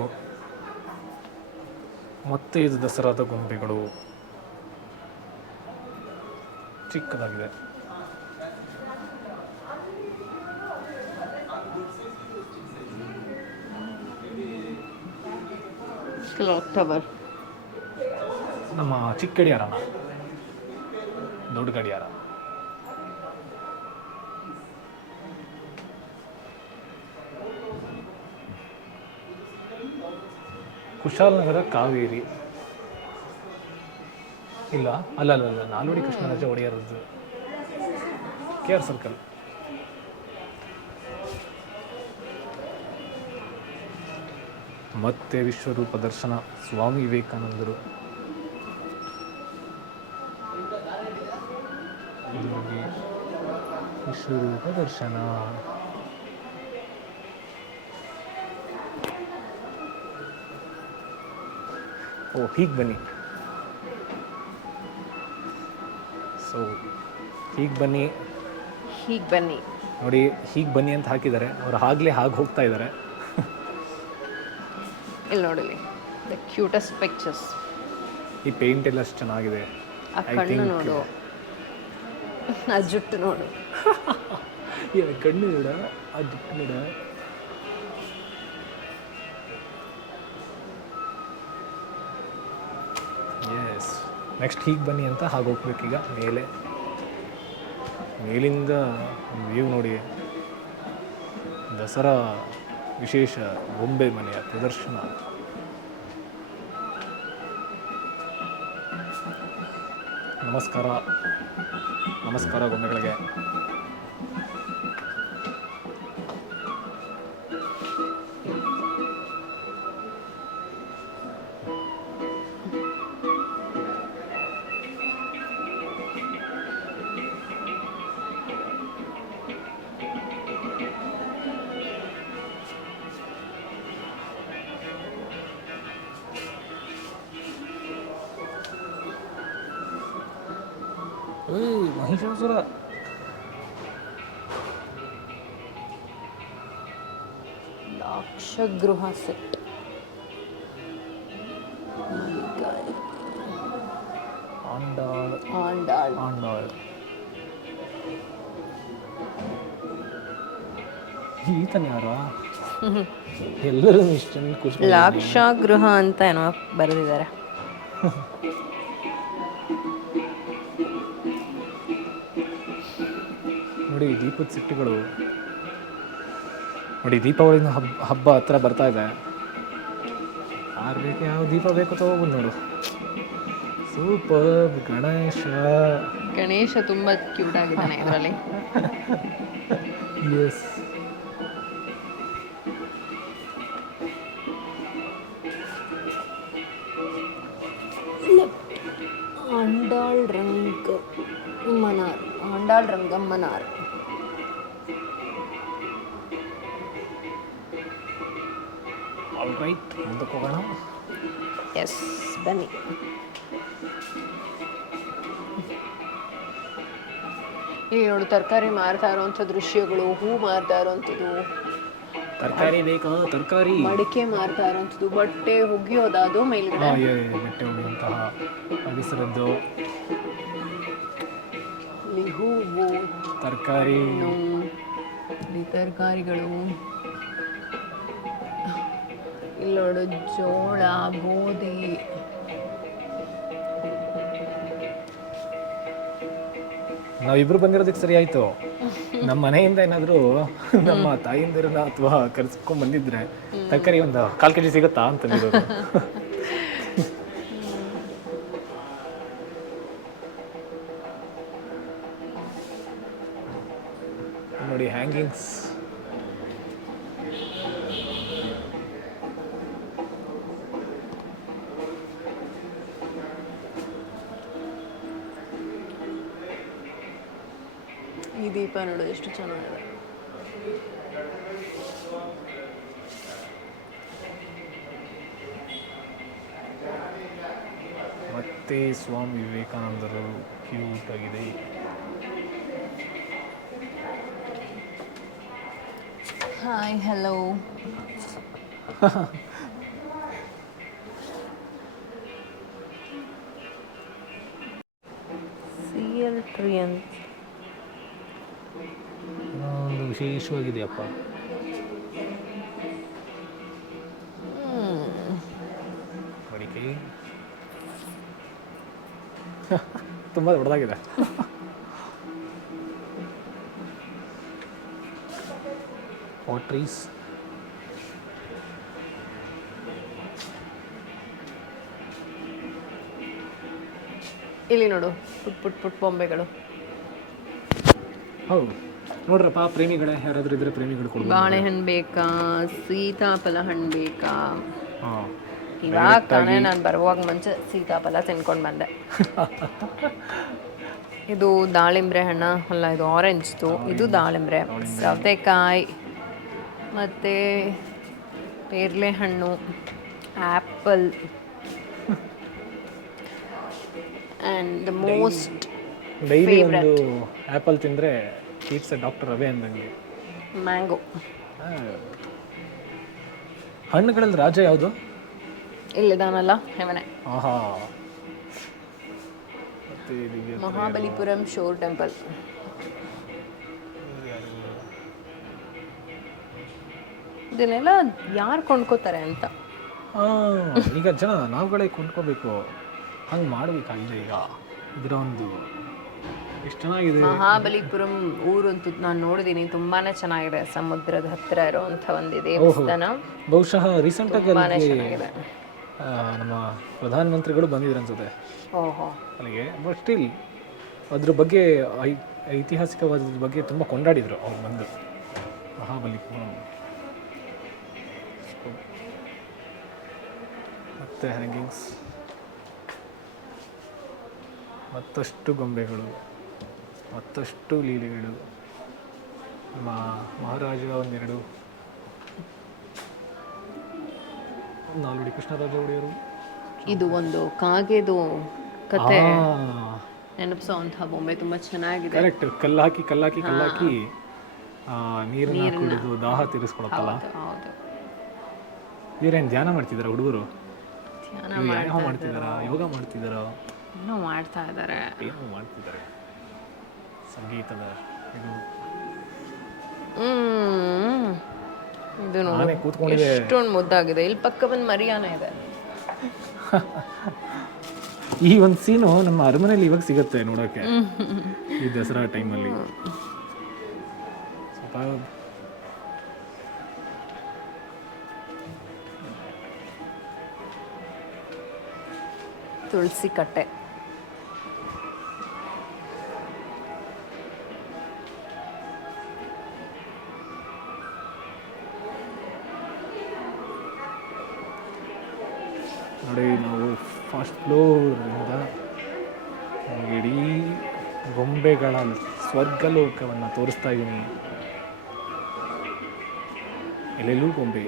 ಮತ್ತೆ ಇದು ದಸರಾದ ಗೊಂಬೆಗಳು ಚಿಕ್ಕದಾಗಿದೆ. ಅಕ್ಟೋಬರ್ ನಮ್ಮ ಚಿಕ್ಕ ಗಡಿಯಾರನ ದೊಡ್ಡ ಗಡಿಯಾರ. ಕುಶಾಲನಗರ ಕಾವೇರಿ ಇಲ್ಲ, ಅಲ್ಲ, ನಾಲ್ವಡಿ ಕೃಷ್ಣರಾಜ ಒಡೆಯರದ್ದು KR ಸರ್ಕಲ್. ಮತ್ತೆ ವಿಶ್ವರೂಪ ದರ್ಶನ, ಸ್ವಾಮಿ ವಿವೇಕಾನಂದರು. ವಿಶ್ವರೂಪ ದರ್ಶನ. ಓ, ಹೀಗೆ ಬನ್ನಿ. ಸೊ ಹೀಗೆ ಬನ್ನಿ ನೋಡಿ, ಹೀಗೆ ಬನ್ನಿ ಅಂತ ಹಾಕಿದ್ದಾರೆ. ಅವ್ರು ಆಗ್ಲೇ ಹಾಗೆ ಹೋಗ್ತಾ ಇದ್ದಾರೆ. ಇಲ್ಲಿ ನೋಡಲಿ, ದ ಕ್ಯೂಟೆಸ್ಟ್ ಪಿಕ್ಚರ್ಸ್. ಈ ಪೇಂಟ್ ಎಲ್ಲ ಅಷ್ಟು ಚೆನ್ನಾಗಿದೆ. ಆ ಕಣ್ಣು ನೋಡು, ಆ ಜುಟ್ಟು ನೋಡು. ಕಣ್ಣು ನೋಡ, ಆ ಜುಟ್ಟು ನೋಡ. ಎಸ್, ನೆಕ್ಸ್ಟ್ ಹೀಗೆ ಬನ್ನಿ ಅಂತ ಹಾಗೆ ಹೋಗ್ಬೇಕೀಗ ಮೇಲೆ. ಮೇಲಿಂದ ವ್ಯೂ ನೋಡಿ. ದಸರಾ ವಿಶೇಷ ಗೊಂಬೆ ಮನೆಯ ಪ್ರದರ್ಶನ. ನಮಸ್ಕಾರ, ನಮಸ್ಕಾರ ಗೊಂಬೆಗಳಿಗೆ. ಮಹಿಷಾಸುರ ಲಾಕ್ಷಗೃಹ ಸೆಟ್ ಆಂಡಾಳ್ ಆಂಡಾಳ್ ಆಂಡಾಳ್ ಈತನ ಯಾರ ಎಲ್ಲರೂ ಇಷ್ಟೊಂದು ಖುಷಿ ಲಾಕ್ಷಗೃಹ ಅಂತ ಏನೋ ಬರೆದಿದ್ದಾರೆ. ನೋಡಿ ದೀಪದ ಸಿಟ್ಟಿಗಳು. ನೋಡಿ ದೀಪಾವಳಿ ಹಬ್ಬ ಹತ್ರ ಬರ್ತಾ ಇದೆ. ಯಾರು ಬೇಕು ಯಾವ ದೀಪ ಬೇಕು ತಗೋಬೋದು ನೋಡು. ಸೂಪರ್ ಗಣೇಶ ತುಂಬಾ ಕ್ಯೂಟ್ ಆಗಿದ್ದಾನೆ ಇದರಲ್ಲಿ. Yes. Andal Rangamannar. Andal Rangamannar. All right, ಮುಂದಕ್ಕೆ ಹೋಗೋಣ. ಎಸ್, ಬನ್ನಿ. ಇಲ್ಲಿ ನೋಡು, ತರಕಾರಿ ಮಾರ್ತಾ ಇರುವಂಥ ದೃಶ್ಯಗಳು, ಹೂ ಮಾರ್ತಾ ಇರುವಂಥದ್ದು, ತರಕಾರಿ ಬೇಕಾ? ತರಕಾರಿ, ಮಡಿಕೆ ಮಾರ್ತಾ ಇರುವಂಥದ್ದು, ಬಟ್ಟೆ ಒಗೆಯೋದು ಮೇಲ್ಗಡೆ, ಬಟ್ಟೆ ಒಗೆಯುವಂತಹ ಪರಿಸರದ್ದು, ಇಲ್ಲಿ ಹೂವು, ತರಕಾರಿ, ಇಲ್ಲಿ ತರಕಾರಿಗಳು, ಇಲ್ಲಿ ನೋಡು ಜೋಳ, ಗೋಧಿ. ನಾವಿಬ್ರು ಬಂದಿರೋದಕ್ಕೆ ಸರಿ ಆಯ್ತು. ನಮ್ಮ ಮನೆಯಿಂದ ಏನಾದರೂ ನಮ್ಮ ತಾಯಿಂದಿರನ್ನ ಅಥವಾ ಕರ್ಸ್ಕೊಂಡ್ ಬಂದಿದ್ರೆ ತರಕಾರಿ ಒಂದು 1/4 kg ಸಿಗುತ್ತಾ ಅಂತಂದಿರೋದು. ನೋಡಿ ಹ್ಯಾಂಗಿಂಗ್ಸ್. ಈ ದೀಪ ನೋಡು ಎಷ್ಟು ಚೆನ್ನಾಗಿದೆ. ಮತ್ತೆ ಸ್ವಾಮಿ ವಿವೇಕಾನಂದರು ಕ್ಯೂಟ್ ಆಗಿದೆ. Hi, hello. ಸಿಎಲ್ ಟ್ರೀ ಅಂತ ಒಂದು ವಿಶೇಷವಾಗಿದೆಯಪ್ಪ. ಮಡಿಕೆ ತುಂಬ ದೊಡ್ಡದಾಗಿದೆ. ಪಾಟ್ರೀಸ್, ಇಲ್ಲಿ ನೋಡು ಪುಟ್ ಬೊಂಬೆಗಳು. ಹೌದು ನೋಡ್ರಪ್ಪ, ಪ್ರೇಮಿಗಳೇ ಯಾರಾದ್ರೂ ಇದ್ರೆ ಪ್ರೇಮಿಗಳು ಕೊಡ್ಬೋದು. ಬಾಳೆಹಣ್ಣು ಬೇಕಾ? ಸೀತಾಫಲ ಹಣ್ಣು ಬೇಕಾ? ಹಾಂ, ಇವಾಗ ತಾನೇ ನಾನು ಬರುವಾಗ ಮುಂಚೆ ಸೀತಾಫಲ ತಿನ್ಕೊಂಡು ಬಂದೆ. ಇದು ದಾಳಿಂಬ್ರೆ ಹಣ್ಣ ಅಲ್ಲ, ಇದು ಆರೆಂಜ್ದು. ಇದು ದಾಳಿಂಬ್ರೆ, ಸೌತೆಕಾಯಿ, ಮತ್ತು ಪೇರ್ಲೆ ಹಣ್ಣು, apple, and the most daily ಒಂದು ಆ್ಯಪಲ್ ತಿಂದರೆ ಕೀಟ್ಸ್ ಡಾಕ್ಟರ್ ರವೆ ಅಂದಂಗೆ. ಮ್ಯಾಂಗೋ. ಹಣ್ಣುಗಳಲ್ಲಿ ರಾಜ ಯಾವುದು? ಇಲ್ಲಿದಾನಲ್ಲ ಹೆವನೆ. ಆಹಾ, ಮಹಾಬಲಿಪುರಂ ಶೋರ್ ಟೆಂಪಲ್. ಇದನ್ನೆಲ್ಲ ಯಾರು ಕೊಂಡ್ಕೋತಾರೆ ಅಂತ. ಈಗ ಜನ ನಾವುಗಳೇ ಕೊಂಡ್ಕೋಬೇಕು, ಹಂಗೆ ಮಾಡಬೇಕಾಗಿದೆ. ಈಗ ಇದರ ಒಂದು ಎಷ್ಟು ಚೆನ್ನಾಗಿದೆ. ಮಹಾಬಲಿಪುರಂ ಊರಂತೂ ನಾನು ನೋಡಿದ್ದೀನಿ, ತುಂಬಾನೇ ಚೆನ್ನಾಗಿದೆ. ಸಮುದ್ರದ ಹತ್ತಿರ ಇರುವಂಥ ಒಂದು ದೇವಸ್ಥಾನ. ಬಹುಶಃ ರೀಸೆಂಟಾಗಿ ತುಂಬಾನೇ ಚೆನ್ನಾಗಿದೆ. ನಮ್ಮ ಪ್ರಧಾನಮಂತ್ರಿಗಳು ಬಂದಿದ್ರು ಅನ್ಸುತ್ತೆ ಓಹೋ, ಅಲ್ಲಿಗೆ. ಬಟ್ ಸ್ಟಿಲ್ ಅದ್ರ ಬಗ್ಗೆ ಐತಿಹಾಸಿಕವಾದ ಬಗ್ಗೆ ತುಂಬ ಕೊಂಡಾಡಿದರು ಅವ್ರು ಬಂದು. ಮಹಾಬಲಿಪುರಂ ಮತ್ತೆ ಹ್ಯಾಂಗಿಂಗ್ಸ್, ಮತ್ತಷ್ಟು ಗೊಂಬೆಗಳು, ಮತ್ತಷ್ಟು ಲೀಲೆಗಳು. ಮಹಾರಾಜ ಒಂದೆರಡು, ನಾಲ್ವಡಿ ಕೃಷ್ಣರಾಜ ಒಡೆಯರು. ಇದು ಒಂದು ಕಾಗೆದು ಕತೆ ನೆನಪಿಸೋವಂಥ ಬೊಂಬೆ, ತುಂಬ ಚೆನ್ನಾಗಿದೆ. ಕರೆಕ್ಟ್. ಕಲ್ಲಾಕಿ ನೀರನ್ನ ಕುಡಿದು ದಾಹ ತೀರಿಸ್ಕೊಳತ್ತಲ್ಲ. ಹೌದು. ಇವರೇನು ಧ್ಯಾನ ಮಾಡ್ತಿದ್ದಾರೆ ಹುಡುಗರು? ಧ್ಯಾನ ವ್ಯಾಯಾಮ ಮಾಡ್ತಿದ್ದಾರಾ, ಯೋಗ ಮಾಡ್ತಿದ್ದಾರಾ, ಏನೋ ಮಾಡ್ತಾ ಇದ್ದಾರೆ. ಏನೋ ಮಾಡ್ತಿದ್ದಾರೆ. ಸಂಗೀತದ ಇದು ಇದು ನೋಡಿ ಆನೆ ಕೂತ್ಕೊಂಡಿದೆ. ಎಷ್ಟೊಂದು ಮುದ್ದಾಗಿದೆ. ಇಲ್ಲಿ ಪಕ್ಕ ಬಂದು ಮರಿಯಾನೆ ಇದೆ. ಈ ಒಂದು ಸೀನು ನಮ್ಮ ಅರಮನೆಯಲ್ಲಿ ಇವಾಗ ಸಿಗುತ್ತೆ ನೋಡೋಕ್ಕೆ ಈ ದಸರಾ ಟೈಮಲ್ಲಿ. ಸ್ವಲ್ಪ ತುಳಸಿ ಕಟ್ಟೆ. ನೋಡಿ, ನಾವು ಫಸ್ಟ್ ಫ್ಲೋರಿಂದ ಇಡೀ ಗೊಂಬೆಗಳ ಸ್ವರ್ಗಲೋಕವನ್ನು ತೋರಿಸ್ತಾ ಇದ್ದೀನಿ. ಎಲ್ಲೆಲ್ಲೂ ಗೊಂಬೆ.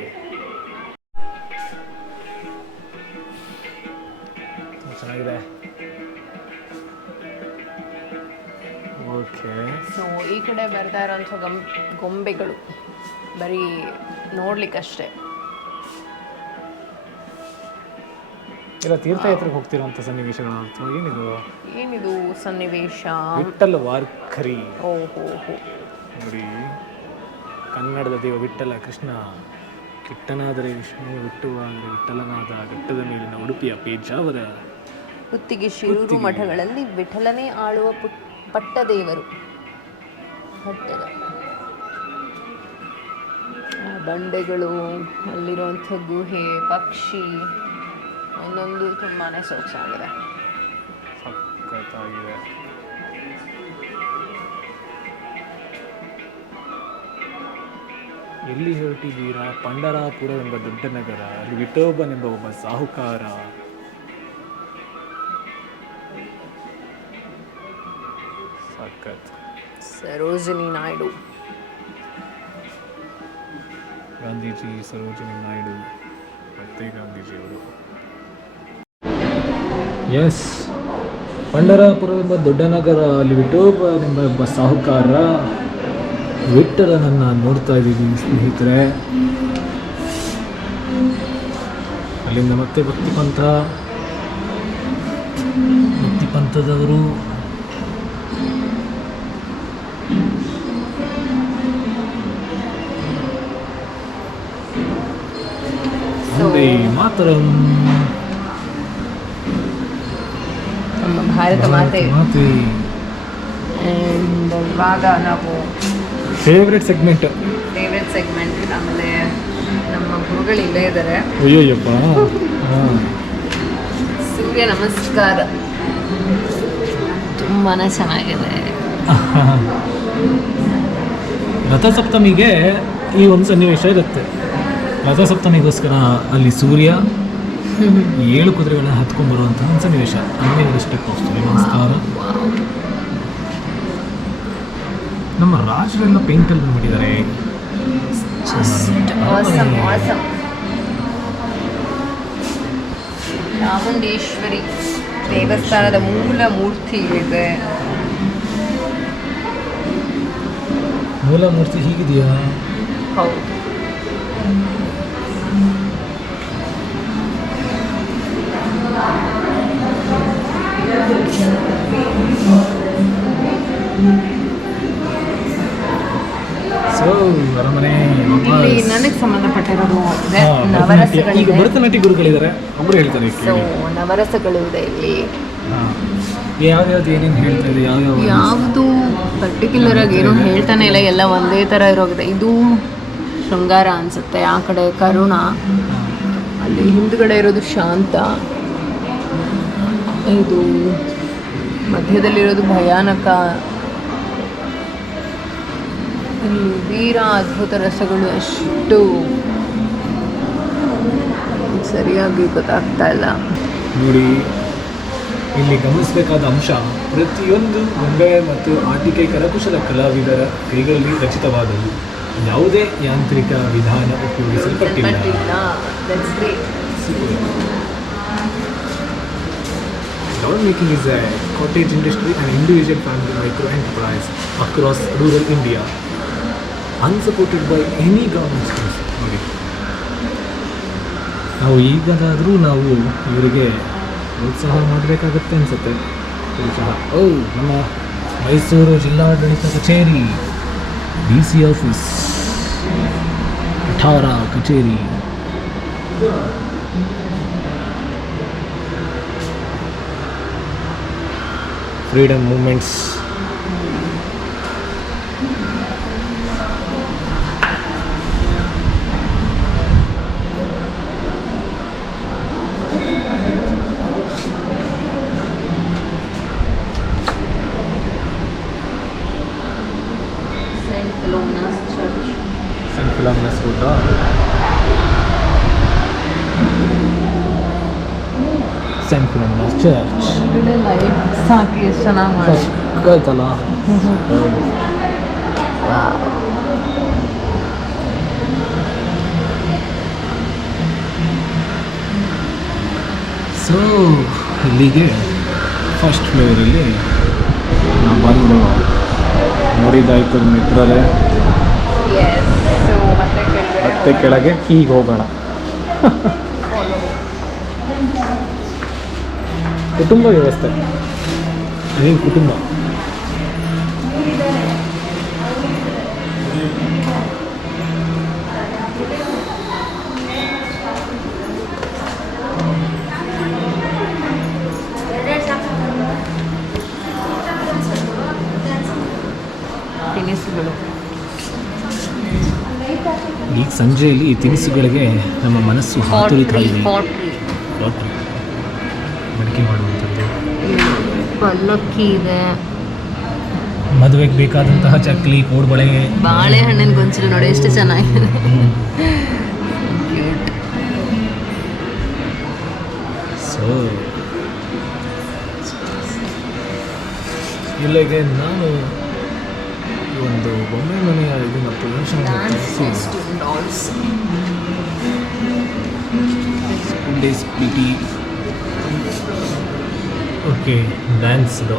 ಚೆನ್ನಾಗಿದೆ. ಓಕೆ, ಸೊ ಈ ಕಡೆ ಬರ್ತಾ ಇರೋಂಥ ಗೊಂಬೆಗಳು ಬರೀ ನೋಡ್ಲಿಕ್ಕಷ್ಟೇ. ಇಲ್ಲ, ತೀರ್ಥಯಾತ್ರೆಗೆ ಹೋಗ್ತಿರುವಂಥ ಸನ್ನಿವೇಶಗಳು ಅಥವಾ ಏನಿದು ಸನ್ನಿವೇಶ? ವಿಠ್ಠಲ ವಾರ್ಕರಿ. ಓಹೋ ಹೋ. ನೋಡಿ, ಕನ್ನಡದ ದೇವ ವಿಠ್ಠಲ ಕೃಷ್ಣ ಕಿಟ್ಟನಾದರೆ ವಿಷ್ಣು ಹುಟ್ಟುವಾದರೆ ವಿಠ್ಠಲನಾದ ಘಟ್ಟದ ಮೇಲಿನ ಉಡುಪಿಯ ಪೇಜಾವರ ಕುತ್ತಿಗೆ ಶಿರೂರು ಮಠಗಳಲ್ಲಿ ವಿಠಲನೇ ಆಳುವ ಪಟ್ಟದೇವರು. ಪಟ್ಟದ ಬಂಡೆಗಳು, ಅಲ್ಲಿರುವಂಥ ಗುಹೆ, ಪಕ್ಷಿ, ಒಂದೊಂದು ತುಂಬಾ ಸೊಗಸಾಗಿದೆ. ಸಖತ್ತಾಗಿದೆ. ಎಲ್ಲಿ ಹೊರಟಿದ್ದೀರಾ? ಪಂಡರಾಪುರವೆಂಬ ದೊಡ್ಡ ನಗರ, ಅಲ್ಲಿ ವಿಠೋಬನೆಂಬ ಒಬ್ಬ ಸಾಹುಕಾರ. ಸಖತ್. ಸರೋಜಿನಿ ನಾಯ್ಡು. ಗಾಂಧೀಜಿ, ಸರೋಜಿನಿ ನಾಯ್ಡು ಮತ್ತೆ ಗಾಂಧೀಜಿಯವರು. ಎಸ್, ಪಂಡರಾಪುರವೆಂಬ ದೊಡ್ಡ ನಗರ, ಅಲ್ಲಿ ವಿಠೋಬನೆಂಬ ಒಬ್ಬ ಸಾಹುಕಾರ. ವಿಠ್ಠಲನನ್ನು ನೋಡ್ತಾ ಇದ್ದೀವಿ ಸ್ನೇಹಿತರೆ. ಅಲ್ಲಿಂದ ಮತ್ತೆ ಭಕ್ತಿ ಪಂಥದವರು. ವಂದೇ ಮಾತರಂ. ನಮ್ಮ ಭಾರತ ಮಾತೆ. ಆ್ಯಂಡ್ ಇವಾಗ ನಾವು ಫೇವ್ರೆಟ್ ಸೆಗ್ಮೆಂಟ್. ಆಮೇಲೆ ನಮ್ಮ ಗುರುಗಳು ಇಲ್ಲೇ ಇದ್ದಾರೆ. ಅಯ್ಯೋಯ್ಯಪ್ಪ. ಸೂರ್ಯ ನಮಸ್ಕಾರ ತುಂಬಾ ಚೆನ್ನಾಗಿದೆ. ರಥಸಪ್ತಮಿಗೆ ಈ ಒಂದು ಸನ್ನಿವೇಶ ಇರುತ್ತೆ. ರಥಸಪ್ತಮಿಗೋಸ್ಕರ ಅಲ್ಲಿ ಸೂರ್ಯ 7 ಕುದುರೆಗಳನ್ನ ಹತ್ಕೊಂಡು ಬರುವಂಥ ಒಂದು ಸನ್ನಿವೇಶ. ಅಲ್ಲೇ ಒಂದು ಸ್ಟೆಪ್ ಸೂರ್ಯ ನಮಸ್ಕಾರ. ನಮ್ಮ ರಾಜರೆಲ್ಲ ಪೇಂಟಲ್ಲಿ ಮಾಡಿದ್ದಾರೆ. ಚಾಮುಂಡೇಶ್ವರಿ ದೇವಸ್ಥಾನದ ಮೂಲ ಮೂರ್ತಿ ಇದೆ. ಮೂಲ ಮೂರ್ತಿ ಹೀಗಿದೆಯಾ? ಹೌದು. ಸೊ ಅರಮನೆ ಇಲ್ಲಿ ನನಗೆ ಸಂಬಂಧಪಟ್ಟಿರೋದು ಇದೆ. ಈಗ ನವರಸಗಳಿದೆ. ಭರತನಾಟ್ಯ ಗುರುಗಳಿದ್ದಾರೆ, ಒಬ್ಬರು ಹೇಳ್ತಾರೆ. ಸೊ ನವರಸಗಳು ಇದೆ ಇಲ್ಲಿ. ಯಾವ್ಯಾವ್ದು ಏನೇನು ಹೇಳ್ತಾ ಇದೆ? ಯಾವುದು ಪರ್ಟಿಕ್ಯುಲರ್ ಆಗಿ ಏನೂ ಹೇಳ್ತಾನೆ ಇಲ್ಲ, ಎಲ್ಲ ಒಂದೇ ಥರ ಇರೋಗಿದೆ. ಇದು ಶೃಂಗಾರ ಅನಿಸುತ್ತೆ, ಆ ಕಡೆ ಕರುಣ, ಅಲ್ಲಿ ಹಿಂದ್ಗಡೆ ಇರೋದು ಶಾಂತ, ಇದು ಮಧ್ಯದಲ್ಲಿರೋದು ಭಯಾನಕ, ಇಲ್ಲಿ ವೀರ ಅದ್ಭುತ ರಸಗಳು ಅಷ್ಟು ಸರಿಯಾಗಿ ಗೊತ್ತಾಗ್ತಾ ಇಲ್ಲ. ನೋಡಿ, ಇಲ್ಲಿ ಗಮನಿಸಬೇಕಾದ ಅಂಶ, ಪ್ರತಿಯೊಂದು ಗೊಂಬೆ ಮತ್ತು ಆಟಿಕೆ ಕರಕುಶಲ ಕಲಾವಿದರ ಕೈಗಳಲ್ಲಿ ರಚಿತವಾದವು. ಯಾವುದೇ ಯಾಂತ್ರಿಕ ವಿಧಾನ ಉಪಯೋಗಿಸಲ್ಪಟ್ಟಿಲ್ಲ. Doll making is a cottage industry and individual family micro enterprise across rural India, unsupported by any government schemes. ನೋಡಿ, ನಾವು ಈಗಲಾದರೂ ನಾವು ಇವರಿಗೆ ಪ್ರೋತ್ಸಾಹ ಮಾಡಬೇಕಾಗತ್ತೆ ಅನಿಸುತ್ತೆ. ಪ್ರೋತ್ಸಾಹ ನಮ್ಮ ಮೈಸೂರು ಜಿಲ್ಲಾಡಳಿತ ಕಚೇರಿ, DC ಆಫೀಸ್, ಠಾರ ಕಚೇರಿ, freedom movements, saint Philomena's church. Saint Philomena's ಊಟ, ಸೆಂಟ್ ಫಿಲಾಮಿನಸ್ ಚರ್ಚ್. ಲೈಟ್ ಸಾಕಿ ಎಷ್ಟು ಚೆನ್ನಾಗಿ ಮಾಡಿ. ಆಯ್ತಲ್ಲ. ಸೊ ಇಲ್ಲಿಗೆ ಫಸ್ಟ್ ಫ್ಲೋರಲ್ಲಿ ನಾವು ಬಂದು ನೋಡಿದ್ದಾಯ್ತು ಮಿತ್ರರೇ. ಮತ್ತೆ ಕೆಳಗೆ ಹೀಗೆ ಹೋಗೋಣ. ಕುಟುಂಬ ವ್ಯವಸ್ಥೆ, ಏನು ಕುಟುಂಬ. ತಿನಿಸುಗಳು. ಈಗ ಸಂಜೆಯಲ್ಲಿ ಈ ತಿನಿಸುಗಳಿಗೆ ನಮ್ಮ ಮನಸ್ಸು ಹಾತೊರಿತಾ ಇದೆ. ಪಾಟ್ರಿ, ಲಾಟ್ರಿ ಮಡಿಕೆ ಮಾಡುವಂಥದ್ದು, ಪಲ್ಲಕ್ಕಿ ಇದೆ, ಮದುವೆಗೆ ಬೇಕಾದಂತಹ ಚಕ್ಲಿ, ಕೋಡ್ಬಳೆ, ಬಾಳೆಹಣ್ಣಿನ ಗೊಂಚಲು ನೋಡಿ ಎಷ್ಟು ಚೆನ್ನಾಗಿದೆ. ಸೊ ಇಲ್ಲಿಗೆ ನಾನು ಈ ಒಂದು ಬೊಮ್ಮೆ ಮನೆಯ ಇದನ್ನು ಪ್ರದರ್ಶನ ಡೇಸ್ PT. ಓಕೆ, ಡ್ಯಾನ್ಸ್ದು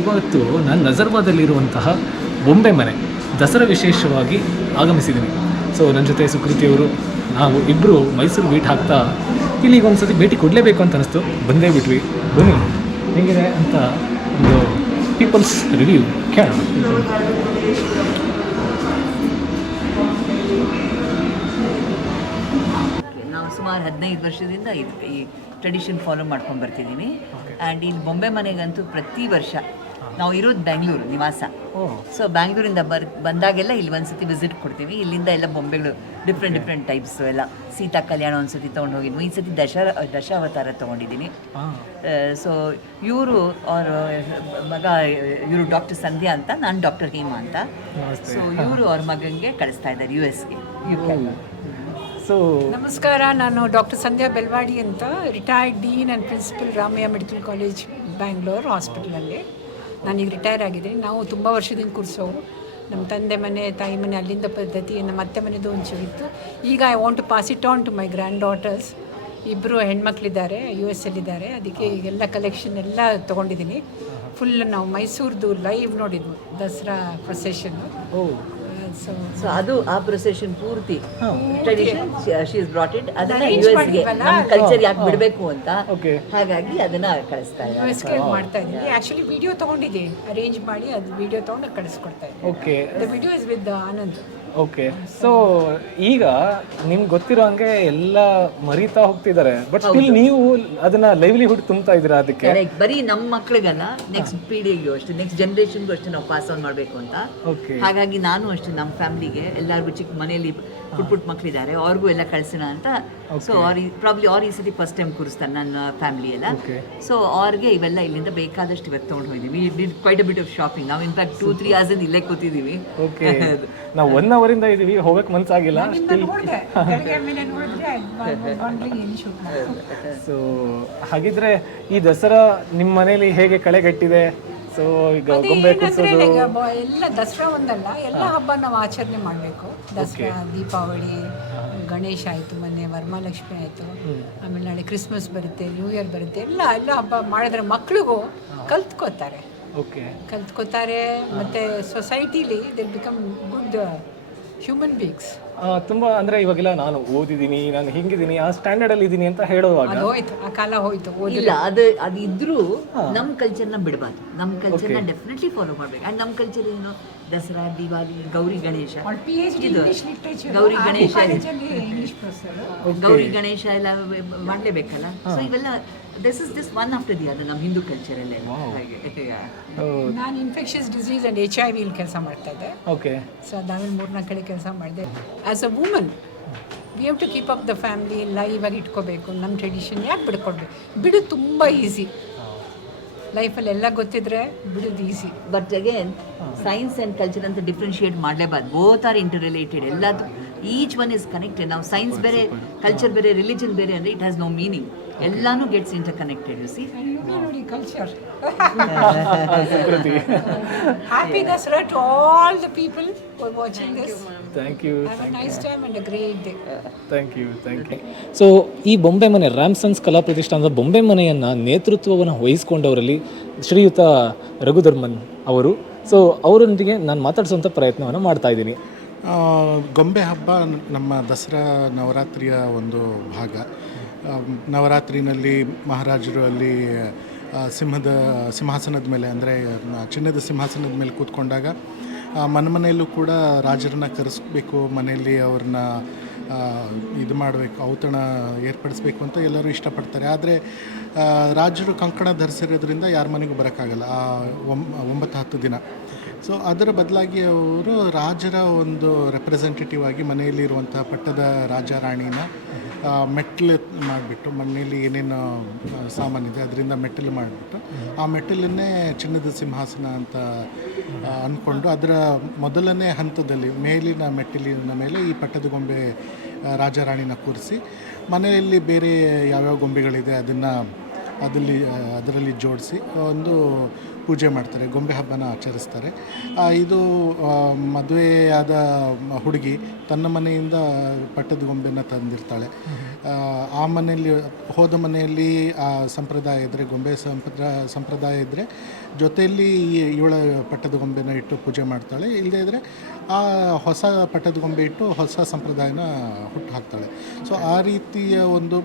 ಇವತ್ತು ನಾನು ನಜರ್ಬಾದಲ್ಲಿರುವಂತಹ ಬೊಂಬೆ ಮನೆ ದಸರಾ ವಿಶೇಷವಾಗಿ ಆಗಮಿಸಿದ್ದೀನಿ. ಸೊ ನನ್ನ ಜೊತೆ ಸುಕೃತಿಯವರು, ನಾವು ಇಬ್ಬರು ಮೈಸೂರು ಬೀಟ್ ಹಾಕ್ತಾ ಇಲ್ಲಿಗೆ ಒಂದು ಸತಿ ಭೇಟಿ ಕೊಡಲೇಬೇಕು ಅಂತ ಅನಿಸ್ತು, ಬಂದೇ ಬಿಟ್ವಿ. ಬನ್ನಿ ಹೇಗಿದೆ ಅಂತ ಒಂದು ಪೀಪಲ್ಸ್ ರಿವ್ಯೂ ಕೇಳೋಣ. ನಾವು ಸುಮಾರು 15 ವರ್ಷದಿಂದ ಈ ಟ್ರೆಡಿಷನ್ ಫಾಲೋ ಮಾಡ್ಕೊಂಡು ಬರ್ತಿದ್ದೀವಿ. ಆ್ಯಂಡ್ ಇಲ್ಲಿ ಬೊಂಬೆ ಮನೆಗಂತೂ ಪ್ರತಿ ವರ್ಷ ನಾವು ಇರೋದು ಬೆಂಗಳೂರು ನಿವಾಸ. ಸೊ ಬ್ಯಾಂಗ್ಳೂರಿಂದ ಬಂದಾಗೆಲ್ಲ ಇಲ್ಲಿ ಒಂದ್ಸತಿ ವಿಸಿಟ್ ಕೊಡ್ತೀವಿ. ಇಲ್ಲಿಂದ ಎಲ್ಲ ಬೊಂಬೆಗಳು ಡಿಫ್ರೆಂಟ್ ಟೈಪ್ಸ್ ಎಲ್ಲ. ಸೀತಾ ಕಲ್ಯಾಣ ಒಂದ್ಸತಿ ತೊಗೊಂಡು ಹೋಗಿದ್ವಿ, ಈ ಸತಿ ದಶಾವತಾರ ತೊಗೊಂಡಿದ್ದೀನಿ. ಸೊ ಇವರು ಅವ್ರ ಮಗ, ಇವರು ಡಾಕ್ಟರ್ ಸಂಧ್ಯಾ ಅಂತ, ನಾನು ಡಾಕ್ಟರ್ ಹೇಮಾ ಅಂತ. ಸೊ ಇವರು ಅವ್ರ ಮಗನಿಗೆ ಕಳಿಸ್ತಾ ಇದ್ದಾರೆ US ಗೆ. ಸೊ ನಮಸ್ಕಾರ, ನಾನು ಡಾಕ್ಟರ್ ಸಂಧ್ಯಾ ಬೆಲ್ವಾಡಿ ಅಂತ, retired dean and principal Ramaiah medical college Bangalore ಹಾಸ್ಪಿಟಲಲ್ಲಿ. ನಾನೀಗ ರಿಟೈರ್ ಆಗಿದ್ದೀನಿ. ನಾವು ತುಂಬ ವರ್ಷದಿಂದ ಕೂರಿಸೋರು. ನಮ್ಮ ತಂದೆ ಮನೆ, ತಾಯಿ ಮನೆ ಅಲ್ಲಿಂದ ಪದ್ಧತಿ, ನಮ್ಮ ಅತ್ತೆ ಮನೆದು ಒಂಚೂರು ಇತ್ತು. ಈಗ I want to pass it on to my granddaughters. ಇಬ್ಬರು ಹೆಣ್ಮಕ್ಳಿದ್ದಾರೆ, US ಅಲ್ಲಿದ್ದಾರೆ. ಅದಕ್ಕೆ ಈಗೆಲ್ಲ ಕಲೆಕ್ಷನ್ ಎಲ್ಲ ತೊಗೊಂಡಿದ್ದೀನಿ. ಫುಲ್ ನಾವು ಮೈಸೂರ್ದು ಲೈವ್ ನೋಡಿದ್ವಿ ದಸರಾ ಪ್ರೊಸೆಷನ್ನು. ಸೊ ಅದು ಆ ಪ್ರೊಸೆಷನ್ ಪೂರ್ತಿ tradition she is brought it. ಅದನ್ನ US ಗೆ ನಮ್ಮ ಕಲ್ಚರ್ ಯಾಕೆ ಬಿಡಬೇಕು ಅಂತ, ಹಾಗಾಗಿ ಅದನ್ನ ಕಳಿಸ್ತಾ ಇದ್ದಾರೆ. US ಗೆ ಮಾಡ್ತಾ ಇದ್ದೀನಿ. ಆ್ಯಕ್ಚುಲಿ ವಿಡಿಯೋ ತೊಗೊಂಡಿದ್ದೀನಿ, ಅರೇಂಜ್ ಮಾಡಿ ಅದು ವಿಡಿಯೋ ತೊಗೊಂಡು ಕಳಿಸ್ಕೊಡ್ತಾ ಇದ್ದೀನಿ. Okay, the video is with Anand. Okay. So ಈಗ ನಿಮ್ಗೆ ಗೊತ್ತಿರೋ ಹಂಗೆ ಎಲ್ಲ ಮರಿತಾ ಹೋಗ್ತಿದ್ದಾರೆ, ಬಟ್ ಸ್ಟಿಲ್ ನೀವು ಅದನ್ನ ಲೈವ್ಲಿಹುಡ್ ತುಂಬ್ತಾ ಇದ್ದೀರಾ. ಅದಕ್ಕೆ ಕರೆಕ್ಟ್. ಬರೀ ನಮ್ಮ ಮಕ್ಳಿಗಲ್ಲ, ನೆಕ್ಸ್ಟ್ ಪೀಳಿಗೆಗೂ ಅಷ್ಟೇ, ನೆಕ್ಸ್ಟ್ ಜನರೇಷನ್ಗೂ ಅಷ್ಟೇ ನಾವು ಪಾಸ್ ಆನ್ ಮಾಡಬೇಕು ಅಂತ. ಹಾಗಾಗಿ ನಾನು ಅಷ್ಟೇ ನಮ್ಮ ಫ್ಯಾಮಿಲಿಗೆ ಎಲ್ಲರಿಗೂ ಚಿಕ್ಕ ಮನೆಯಲ್ಲಿ ಪುಟ್ ಮಕ್ಕಳಿದ್ದಾರೆ, ಅವ್ರಿಗೂ ಎಲ್ಲ ಕಳ್ಸೋಣ ಅಂತ. ಸೊ ಅವ್ರು ಈ ಸತಿ ಫಸ್ಟ್ ಟೈಮ್ ಕೂರಿಸ್ತಾರೆ ನನ್ನ ಫ್ಯಾಮಿಲಿ ಎಲ್ಲ. ಸೊ ಅವ್ರಿಗೆ ಇವೆಲ್ಲ ಇಲ್ಲಿಂದ ಬೇಕಾದಷ್ಟು ಇವತ್ತು ತೊಗೊಂಡು ಹೋಗಿದ್ದೀವಿ. Quite a bit of shopping. ನಾವು ಇನ್ಫ್ಯಾಕ್ಟ್ 2-3 hours ಇಲ್ಲೇ ಕೂತಿದ್ದೀವಿ. ನಾವು 1 hour ಇಂದ ಇದೀವಿ, ಹೋಗಕ್ ಮನ್ಸಾಗಿಲ್ಲ. ಸೊ ಹಾಗಿದ್ರೆ ಈ ದಸರಾ ನಿಮ್ಮ ಮನೇಲಿ ಹೇಗೆ ಕಳೆಗಟ್ಟಿದೆ? ಸೊ ಈಗ ಗೊಂಬೆ ಕೂರಿಸೋದು ಎಲ್ಲ ದಸರಾ ಒಂದಲ್ಲ, ಎಲ್ಲ ಹಬ್ಬ ನಾವು ಆಚರಣೆ ಮಾಡಬೇಕು. ದಸರಾ, ದೀಪಾವಳಿ, ಗಣೇಶ ಆಯಿತು, ಮೊನ್ನೆ ವರಮಹಾಲಕ್ಷ್ಮಿ ಆಯಿತು, ಆಮೇಲೆ ನಾಳೆ ಕ್ರಿಸ್ಮಸ್ ಬರುತ್ತೆ, ನ್ಯೂ ಇಯರ್ ಬರುತ್ತೆ, ಎಲ್ಲ ಹಬ್ಬ ಮಾಡಿದ್ರೆ ಮಕ್ಳಿಗೂ ಕಲ್ತ್ಕೋತಾರೆ. ಓಕೆ. ಕಲ್ತ್ಕೋತಾರೆ ಮತ್ತು ಸೊಸೈಟಿಲಿ they become good human beings. ತುಂಬ ಅಂದರೆ ಇವಾಗೆಲ್ಲ ನಾನು ಓದಿದ್ದೀನಿ, ನಾನು ಹಿಂಗಿದ್ದೀನಿ, ಆ ಸ್ಟ್ಯಾಂಡರ್ಡಲ್ಲಿ ಇದ್ದೀನಿ ಅಂತ ಹೇಳುವಾಗ ಅದು ಹೋಯ್ತು, ಆ ಕಾಲ ಹೋಯ್ತು. ಇಲ್ಲ, ಅದು ಇದ್ರೂ ನಮ್ಮ ಕಲ್ಚರ್ನ ಬಿಡಬಾರ್ದು. ನಮ್ಮ ಕಲ್ಚರ್ನ ಡೆಫಿನೆಟ್ಲಿ ಫಾಲೋ ಮಾಡ್ಬೇಕು. ಆ್ಯಂಡ್ ನಮ್ಮ ಕಲ್ಚರ್ ಏನು, ದಸರಾ, ದಿವಾಲಿ, ಗೌರಿ ಗಣೇಶ, ಇದು ಗೌರಿ ಗಣೇಶ, ಗೌರಿ ಗಣೇಶ ಎಲ್ಲ ಮಾಡಲೇಬೇಕಲ್ಲ. ಸೊ ಇವೆಲ್ಲ this one after the other ನಮ್ಮ ಹಿಂದೂ ಕಲ್ಚರಲ್ಲೇ ಹಾಗೆ. ನಾನು ಇನ್ಫೆಕ್ಷಸ್ ಡಿಸೀಸ್ ಆ್ಯಂಡ್ HIV ಕೆಲಸ ಮಾಡ್ತಾ ಇದ್ದೆ. ಓಕೆ. ಸೊ ಅದಾದ್ಮೇಲೆ 4-4 ಕಡೆ ಕೆಲಸ ಮಾಡಿದೆ. As a woman we have to keep up the family, live ಆಗಿ ಇಟ್ಕೋಬೇಕು. ನಮ್ಮ ಟ್ರೆಡಿಷನ್ ಯಾಕೆ ಬಿಡ್ಕೊಡ್ಬೇಕು? ಬಿಡೋದು ತುಂಬ ಈಸಿ. ಲೈಫಲ್ಲಿ ಎಲ್ಲ ಗೊತ್ತಿದ್ರೆ ಬಿಡೋದು easy. But again science and culture ಅಂತ ಡಿಫ್ರೆನ್ಶಿಯೇಟ್ ಮಾಡಲೇಬಾರ್ದು. Both are interrelated. ಎಲ್ಲದು ಈಚ್ ಒನ್ ಇಸ್ ಕನೆಕ್ಟೆಡ್. ನಾವು ಸೈನ್ಸ್ ಬೇರೆ, ಕಲ್ಚರ್ ಬೇರೆ, ರಿಲಿಜನ್ ಬೇರೆ ಅಂದರೆ ಇಟ್ ಹ್ಯಾಸ್ ನೋ ಮೀನಿಂಗ್. ಎಲ್ಲಾನು gets interconnected. You see ನೋಡಿ culture. Happy Dasara to all the people who are watching this. Thank you. Have a nice time and a great day. Thank you. So ಈ ಬೊಂಬೆ ಮನೆ, ರ್ಯಾಮ್ಸನ್ಸ್ ಕಲಾ ಪ್ರತಿಷ್ಠಾನದ ಬೊಂಬೆ ಮನೆಯನ್ನು ನೇತೃತ್ವವನ್ನು ವಹಿಸಿಕೊಂಡವರಲ್ಲಿ ಶ್ರೀಯುತ ರಘುಧರ್ಮನ್ ಅವರು. ಸೊ ಅವರೊಂದಿಗೆ ನಾನು ಮಾತಾಡಿಸುವಂಥ ಪ್ರಯತ್ನವನ್ನು ಮಾಡ್ತಾ ಇದ್ದೀನಿ. ಗೊಂಬೆ ಹಬ್ಬ ನಮ್ಮ ದಸರಾ ನವರಾತ್ರಿಯ ಒಂದು ಭಾಗ. ನವರಾತ್ರಿನಲ್ಲಿ ಮಹಾರಾಜರು ಅಲ್ಲಿ ಸಿಂಹಾಸನದ ಮೇಲೆ, ಅಂದರೆ ಚಿನ್ನದ ಸಿಂಹಾಸನದ ಮೇಲೆ ಕೂತ್ಕೊಂಡಾಗ ಮನೆಯಲ್ಲೂ ಕೂಡ ರಾಜರನ್ನ ಕರೆಸ್ಬೇಕು, ಮನೆಯಲ್ಲಿ ಅವ್ರನ್ನ ಇದು ಮಾಡಬೇಕು, ಔತಣ ಏರ್ಪಡಿಸ್ಬೇಕು ಅಂತ ಎಲ್ಲರೂ ಇಷ್ಟಪಡ್ತಾರೆ. ಆದರೆ ರಾಜರು ಕಂಕಣ ಧರಿಸಿರೋದ್ರಿಂದ ಯಾರ ಮನೆಗೂ ಬರೋಕ್ಕಾಗಲ್ಲ ಆ 9-10 ದಿನ. ಸೊ ಅದರ ಬದಲಾಗಿ ಅವರು ರಾಜರ ಒಂದು ರೆಪ್ರೆಸೆಂಟೇಟಿವ್ ಆಗಿ ಮನೆಯಲ್ಲಿರುವಂಥ ಪಟ್ಟದ ರಾಜ ರಾಣಿನ ಮೆಟ್ಟಲು ಮಾಡಿಬಿಟ್ಟು, ಮನೆಯಲ್ಲಿ ಏನೇನು ಸಾಮಾನಿದೆ ಅದರಿಂದ ಮೆಟ್ಟಲು ಮಾಡಿಬಿಟ್ಟು ಆ ಮೆಟ್ಟಲನ್ನೇ ಚಿನ್ನದ ಸಿಂಹಾಸನ ಅಂತ ಅಂದ್ಕೊಂಡು ಅದರ ಮೊದಲನೇ ಹಂತದಲ್ಲಿ ಮೇಲಿನ ಮೆಟ್ಟಿಲಿನ ಮೇಲೆ ಈ ಪಟ್ಟದ ಗೊಂಬೆ ರಾಜ ರಾಣಿನ ಕೂರಿಸಿ ಮನೆಯಲ್ಲಿ ಬೇರೆ ಯಾವ್ಯಾವ ಗೊಂಬೆಗಳಿದೆ ಅದರಲ್ಲಿ ಜೋಡಿಸಿ ಒಂದು ಪೂಜೆ ಮಾಡ್ತಾರೆ, ಗೊಂಬೆ ಹಬ್ಬನ ಆಚರಿಸ್ತಾರೆ. ಇದು ಮದುವೆಯಾದ ಹುಡುಗಿ ತನ್ನ ಮನೆಯಿಂದ ಪಟ್ಟದ ಗೊಂಬೆನ ತಂದಿರ್ತಾಳೆ. ಆ ಮನೆಯಲ್ಲಿ ಹೋದ ಮನೆಯಲ್ಲಿ ಆ ಸಂಪ್ರದಾಯ ಇದ್ದರೆ, ಗೊಂಬೆ ಸಂಪ್ರದಾಯ ಇದ್ದರೆ ಜೊತೆಯಲ್ಲಿ ಇವಳ ಪಟ್ಟದ ಗೊಂಬೆನ ಇಟ್ಟು ಪೂಜೆ ಮಾಡ್ತಾಳೆ. ಇಲ್ಲದೇ ಇದ್ದರೆ ಆ ಹೊಸ ಪಟ್ಟದ ಗೊಂಬೆ ಇಟ್ಟು ಹೊಸ ಸಂಪ್ರದಾಯನ ಹುಟ್ಟು ಹಾಕ್ತಾಳೆ. ಸೊ ಆ ರೀತಿಯ ಒಂದು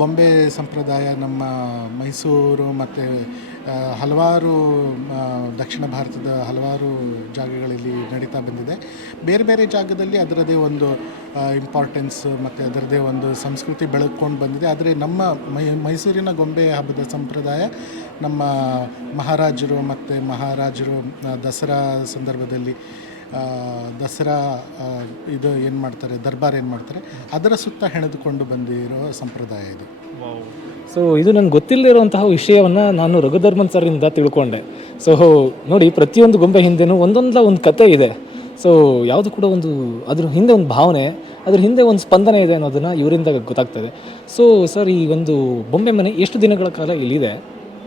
ಬೊಂಬೆ ಸಂಪ್ರದಾಯ ನಮ್ಮ ಮೈಸೂರು ಮತ್ತು ಹಲವಾರು ದಕ್ಷಿಣ ಭಾರತದ ಹಲವಾರು ಜಾಗಗಳಲ್ಲಿ ನಡೀತಾ ಬಂದಿದೆ. ಬೇರೆ ಬೇರೆ ಜಾಗದಲ್ಲಿ ಅದರದೇ ಒಂದು ಇಂಪಾರ್ಟೆನ್ಸ್ ಮತ್ತು ಅದರದೇ ಒಂದು ಸಂಸ್ಕೃತಿ ಬೆಳಕೊಂಡು ಬಂದಿದೆ. ಆದರೆ ನಮ್ಮ ಮೈಸೂರಿನ ಗೊಂಬೆ ಹಬ್ಬದ ಸಂಪ್ರದಾಯ ನಮ್ಮ ಮಹಾರಾಜರು ದಸರಾ ಸಂದರ್ಭದಲ್ಲಿ ದಸರಾ ಇದು ಏನು ಮಾಡ್ತಾರೆ, ದರ್ಬಾರ್ ಏನು ಮಾಡ್ತಾರೆ, ಅದರ ಸುತ್ತ ಹೆಣೆದುಕೊಂಡು ಬಂದಿರೋ ಸಂಪ್ರದಾಯ ಇದು. ಸೊ ಇದು ನನಗೆ ಗೊತ್ತಿಲ್ಲದೆ ಇರುವಂತಹ ವಿಷಯವನ್ನು ನಾನು ರಘುಧರ್ಮನ್ ಸರಿಂದ ತಿಳ್ಕೊಂಡೆ. ಸೊ ನೋಡಿ, ಪ್ರತಿಯೊಂದು ಗೊಂಬೆ ಹಿಂದೆನೂ ಒಂದು ಕತೆ ಇದೆ. ಸೊ ಯಾವುದು ಕೂಡ ಅದ್ರ ಹಿಂದೆ ಒಂದು ಭಾವನೆ, ಅದ್ರ ಹಿಂದೆ ಒಂದು ಸ್ಪಂದನೆ ಇದೆ ಅನ್ನೋದನ್ನು ಇವರಿಂದ ಗೊತ್ತಾಗ್ತದೆ. ಸೊ ಸರ್, ಈ ಒಂದು ಬೊಂಬೆ ಮನೆ ಎಷ್ಟು ದಿನಗಳ ಕಾಲ ಇಲ್ಲಿದೆ,